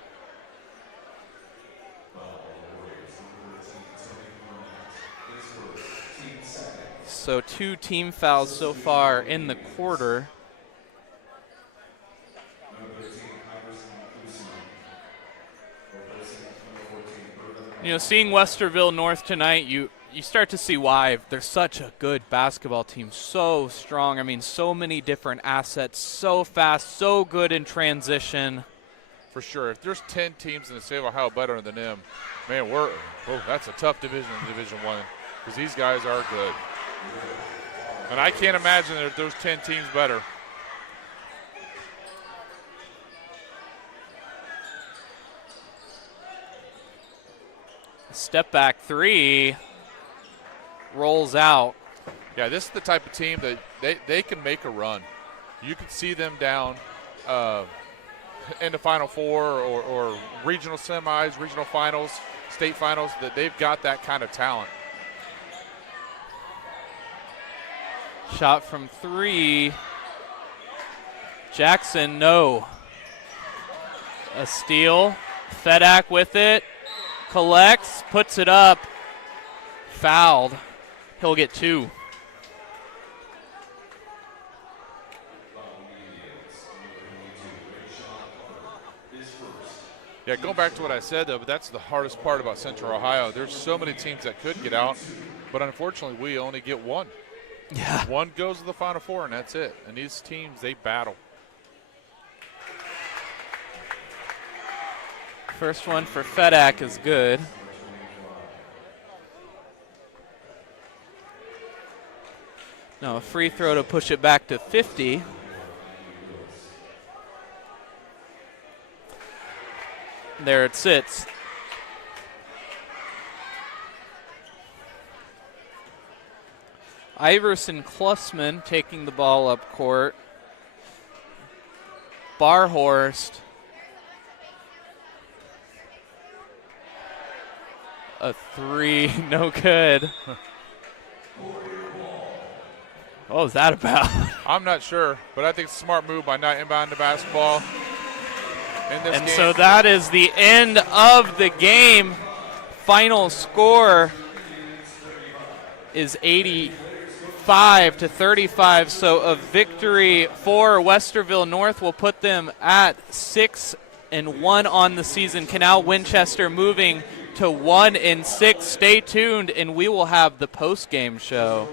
So 2 team fouls so far in the quarter. You know, seeing Westerville North tonight, you start to see why they're such a good basketball team. So strong. I mean, so many different assets, so fast, so good in transition. For sure. If there's 10 teams in the state of Ohio better than them, man, that's a tough division in Division I, because these guys are good. And I can't imagine that there's 10 teams better. Step back 3 rolls out. Yeah, this is the type of team that they can make a run. You can see them down in the Final Four or regional semis, regional finals, state finals, that they've got that kind of talent. Shot from 3. Jackson, no. A steal. Fedak with it. Collects, puts it up. Fouled. He'll get 2. Yeah, going back to what I said, though, but that's the hardest part about Central Ohio. There's so many teams that could get out, but unfortunately we only get one. Yeah. One goes to the Final Four, and that's it. And these teams, they battle. First one for Fedak is good. Now a free throw to push it back to 50. There it sits. Iverson Klussman taking the ball up court. Barhorst. A 3, no good. What was that about? I'm not sure, but I think it's a smart move by not inbounding the basketball in this And game. so that is the end of the game. Final score is 85-35. So a victory for Westerville North will put them at 6-1 on the season. Canal Winchester moving to 1-6. Stay tuned, and we will have the post-game show.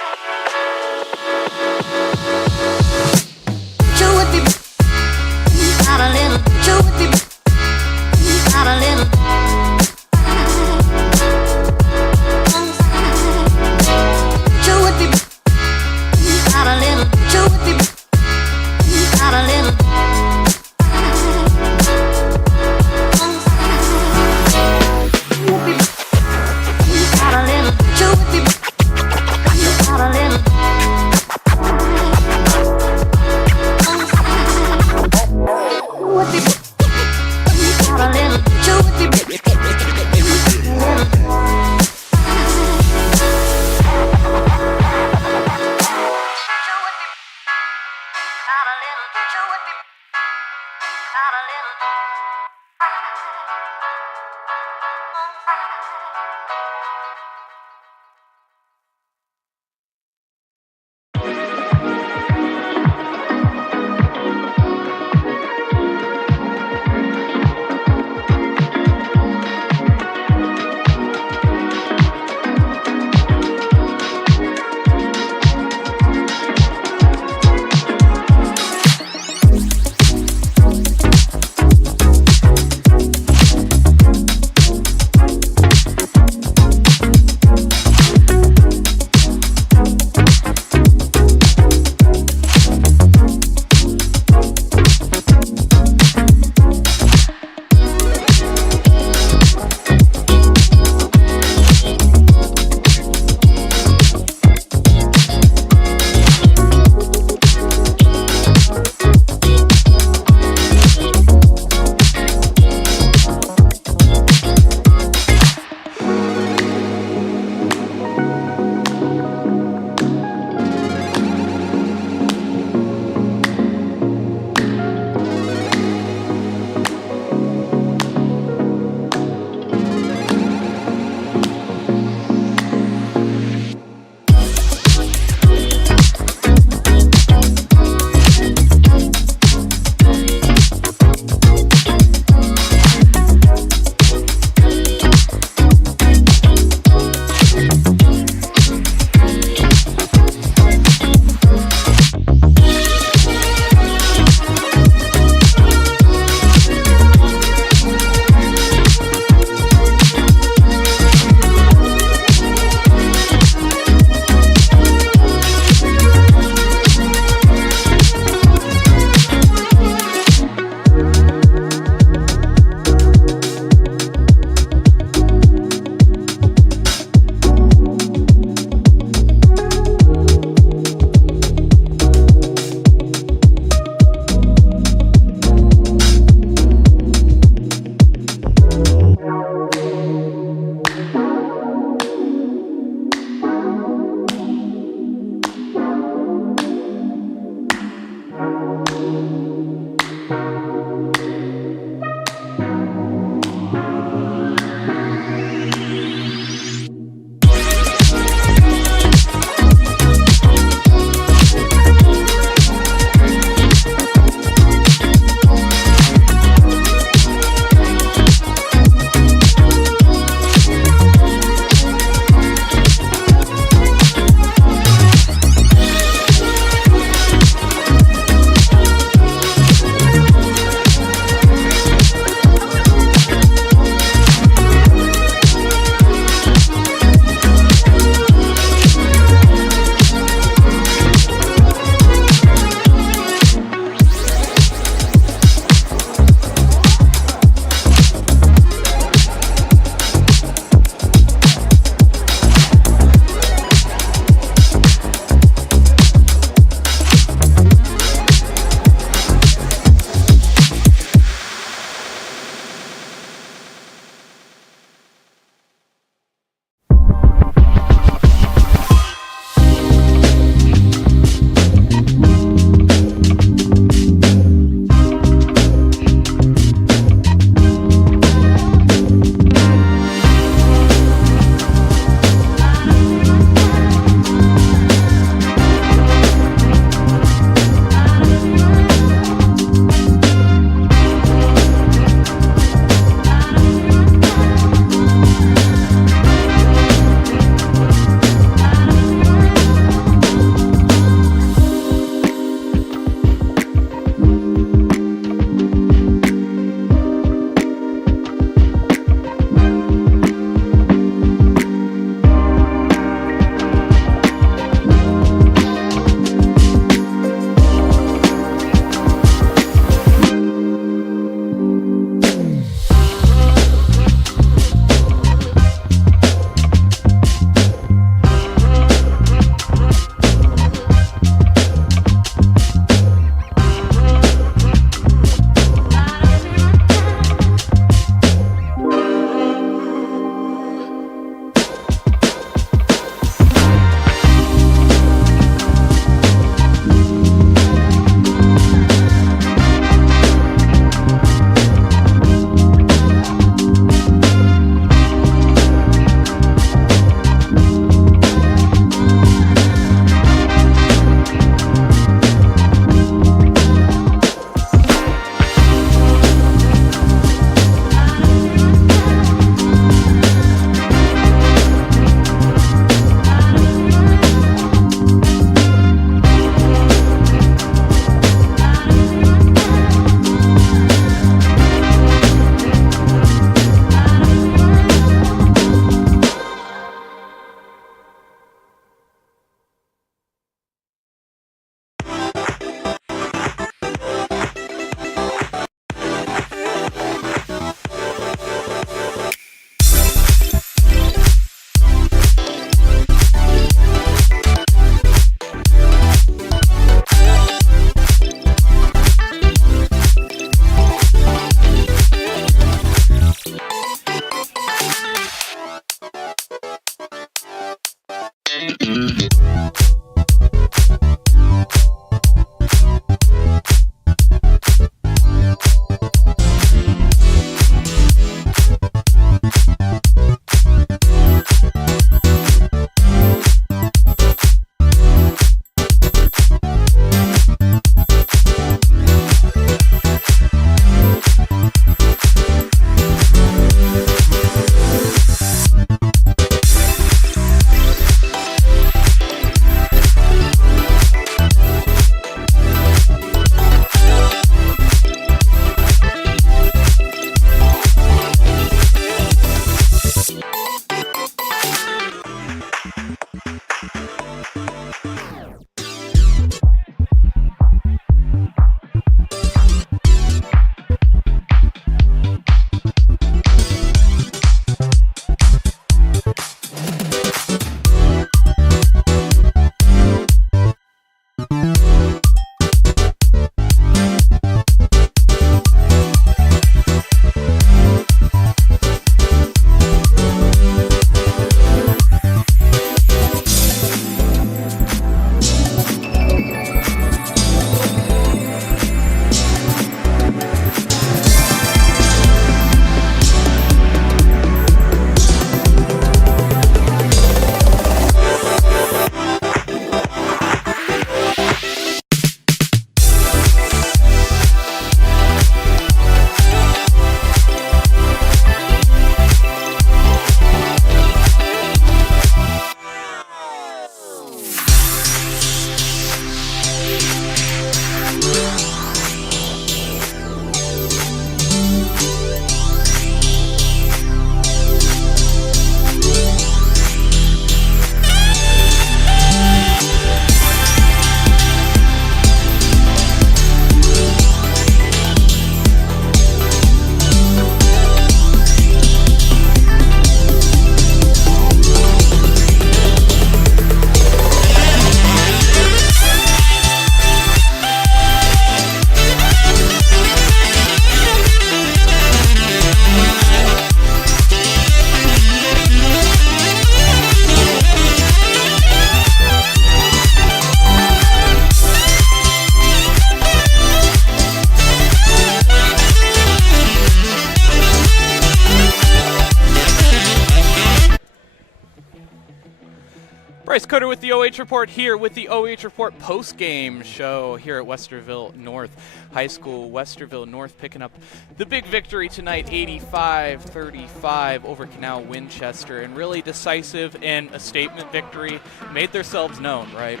Cutter with the OH Report here with the OH Report post-game show here at Westerville North High School. Westerville North picking up the big victory tonight, 85-35 over Canal Winchester, and really decisive and a statement victory. Made themselves known, right?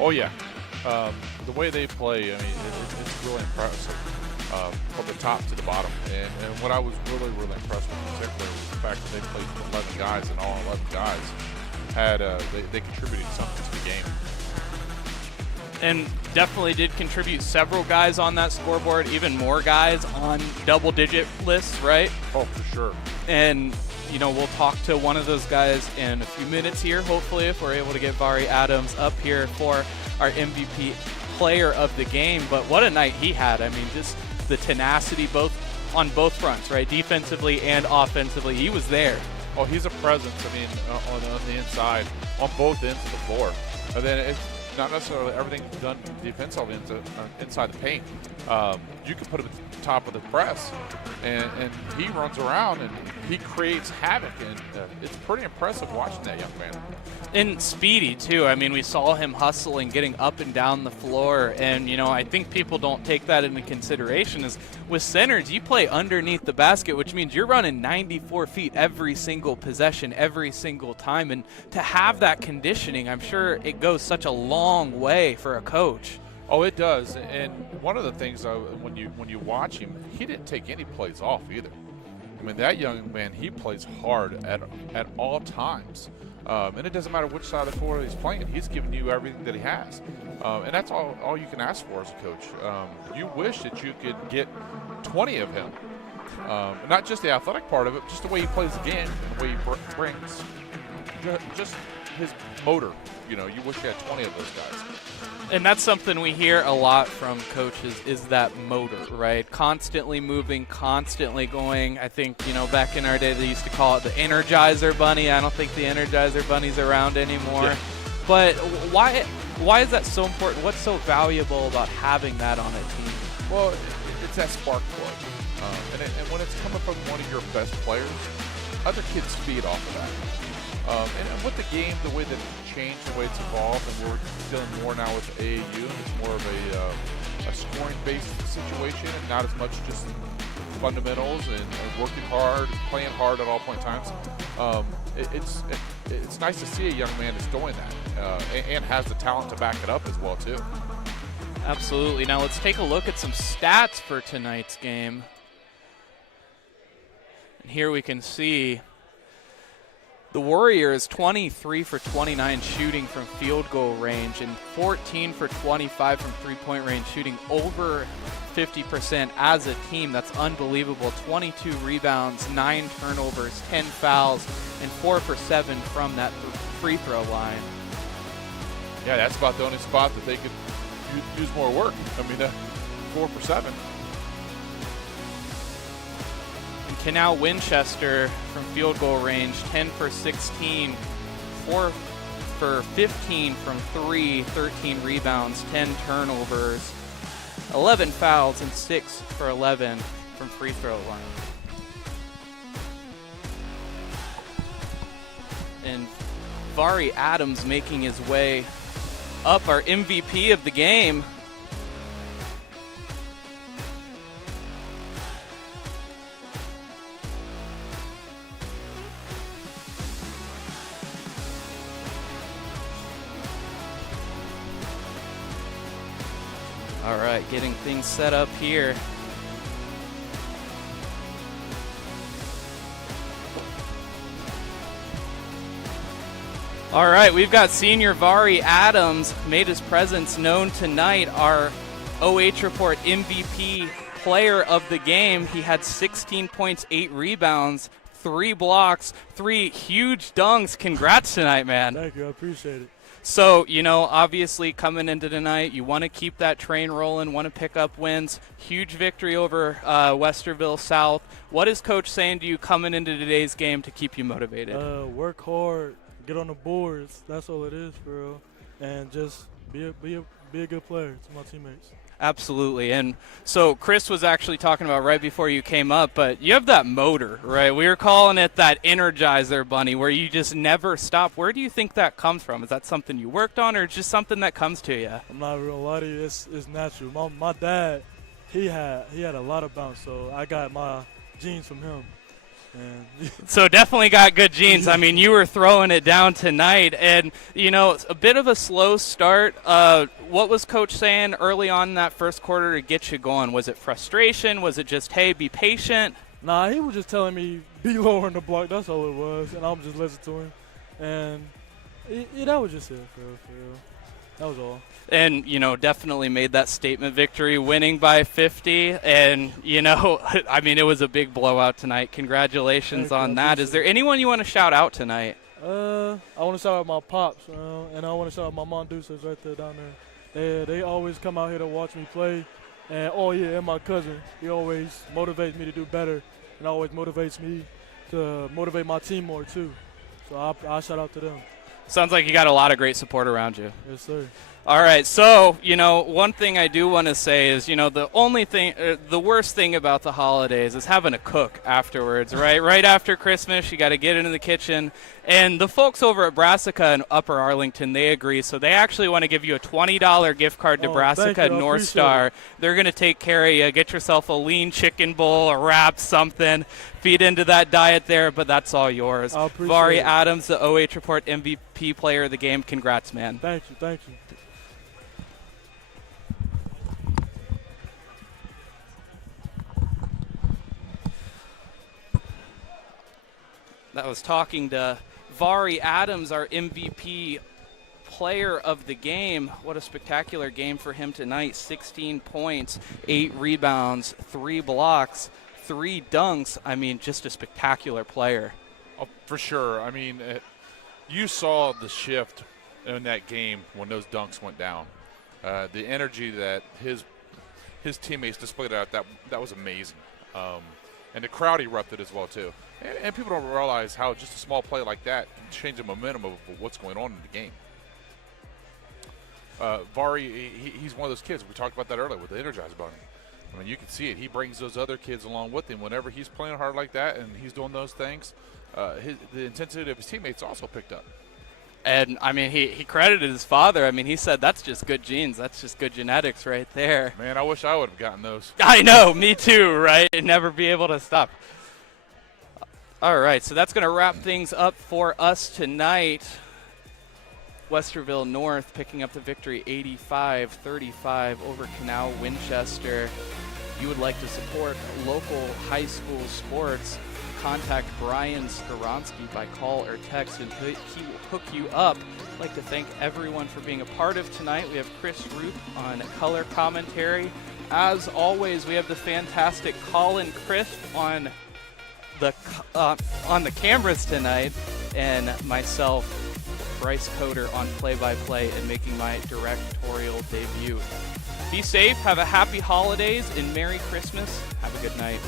Oh, yeah. The way they play, I mean, it's really impressive from the top to the bottom. And what I was really, really impressed with in particular was the fact that they played 11 guys, and all 11 guys had they contributed something to the game. And definitely did contribute several guys on that scoreboard, even more guys on double-digit lists, right? Oh, for sure. And, you know, we'll talk to one of those guys in a few minutes here, hopefully, if we're able to get Vari Adams up here for our MVP player of the game. But what a night he had. I mean, just the tenacity on both fronts, right? Defensively and offensively. He was there. Oh, he's a presence, I mean, on the inside, on both ends of the floor. And then it's not necessarily everything done defensively inside the paint. You can put him at the top of the press, and he runs around, and he creates havoc. And it's pretty impressive watching that young man. And speedy, too. I mean, we saw him hustling, getting up and down the floor. And, you know, I think people don't take that into consideration is with centers, you play underneath the basket, which means you're running 94 feet every single possession, every single time. And to have that conditioning, I'm sure it goes such a long way for a coach. Oh, it does. And one of the things, when you watch him, he didn't take any plays off either. I mean, that young man, he plays hard at all times. And it doesn't matter which side of the floor he's playing. He's giving you everything that he has. And that's all you can ask for as a coach. You wish that you could get 20 of him. Not just the athletic part of it, just the way he plays the game and the way he brings just his motor. You know, you wish you had 20 of those guys. And that's something we hear a lot from coaches is that motor, right? Constantly moving, constantly going. I think, you know, back in our day they used to call it the Energizer Bunny. I don't think the Energizer Bunny's around anymore. Yeah. But why is that so important? What's so valuable about having that on a team? Well, it's that spark plug. And when it's coming from one of your best players, other kids feed off of that. And with the game, the way that it's changed, the way it's evolved, and we're dealing more now with AAU, and it's more of a scoring-based situation and not as much just fundamentals and working hard, playing hard at all point times. It's nice to see a young man that's doing that and has the talent to back it up as well, too. Absolutely. Now let's take a look at some stats for tonight's game. And here we can see the Warriors 23 for 29 shooting from field goal range and 14 for 25 from three-point range, shooting over 50% as a team. That's unbelievable. 22 rebounds, 9 turnovers, 10 fouls, and 4 for 7 from that free throw line. Yeah, that's about the only spot that they could use more work. I mean, 4 for 7. Canal Winchester from field goal range, 10 for 16, 4 for 15 from 3, 13 rebounds, 10 turnovers, 11 fouls, and 6 for 11 from free throw line. And Vari Adams making his way up, our MVP of the game. All right, getting things set up here. All right, we've got senior Vari Adams made his presence known tonight, our OH Report MVP player of the game. He had 16 points, 8 rebounds, 3 blocks, 3 huge dunks. Congrats tonight, man. Thank you, I appreciate it. So, you know, obviously coming into tonight, you want to keep that train rolling, want to pick up wins. Huge victory over Westerville South. What is Coach saying to you coming into today's game to keep you motivated? Work hard, get on the boards. That's all it is, for real. And just be a good player to my teammates. Absolutely. And so Chris was actually talking about right before you came up, but you have that motor, right? We were calling it that Energizer bunny where you just never stop. Where do you think that comes from? Is that something you worked on or just something that comes to you? I'm not gonna lie to you, it's natural. My dad, he had a lot of bounce, so I got my genes from him. And So definitely got good genes. I mean, you were throwing it down tonight, and, you know, it's a bit of a slow start. What was Coach saying early on in that first quarter to get you going? Was it frustration? Was it just, hey, be patient? Nah, he was just telling me, be lower in the block. That's all it was, and I'm just listening to him. And that was just it, for real. That was all. And, you know, definitely made that statement victory, winning by 50. And, you know, I mean, it was a big blowout tonight. Congratulations on that. Is there anyone you want to shout out tonight? I want to shout out my pops, and I want to shout out my mom Deuces right there down there. They always come out here to watch me play. And, and my cousin. He always motivates me to do better and always motivates me to motivate my team more, too. So I shout out to them. Sounds like you got a lot of great support around you. Yes, sir. All right, so, you know, one thing I do want to say is, you know, the worst thing about the holidays is having to cook afterwards, right? Right after Christmas, you got to get into the kitchen. And the folks over at Brassica in Upper Arlington, they agree. So they actually want to give you a $20 gift card to Brassica North Star. They're going to take care of you. Get yourself a lean chicken bowl, a wrap, something. Feed into that diet there, but that's all yours. Vari Adams, the OH Report MVP player of the game. Congrats, man. Thank you. That was talking to Vari Adams, our MVP player of the game. What a spectacular game for him tonight. 16 points, 8 rebounds, 3 blocks, 3 dunks. I mean, just a spectacular player. Oh, for sure. I mean, you saw the shift in that game when those dunks went down. The energy that his teammates displayed out, that was amazing. And the crowd erupted as well, too. And people don't realize how just a small play like that can change the momentum of what's going on in the game. Vari, he's one of those kids. We talked about that earlier with the Energize Bunny. I mean, you can see it. He brings those other kids along with him. Whenever he's playing hard like that and he's doing those things, the intensity of his teammates also picked up. And, I mean, he credited his father. I mean, he said that's just good genes. That's just good genetics right there. Man, I wish I would have gotten those. I know, me too, right? And never be able to stop. All right, so that's going to wrap things up for us tonight. Westerville North picking up the victory 85-35 over Canal Winchester. If you would like to support local high school sports, contact Brian Skoronsky by call or text, and he will hook you up. I'd like to thank everyone for being a part of tonight. We have Chris Rupe on color commentary. As always, we have the fantastic Colin Crisp on the cameras tonight, and myself, Bryce Coder, on play-by-play and making my directorial debut. Be safe, have a happy holidays, and Merry Christmas. Have a good night.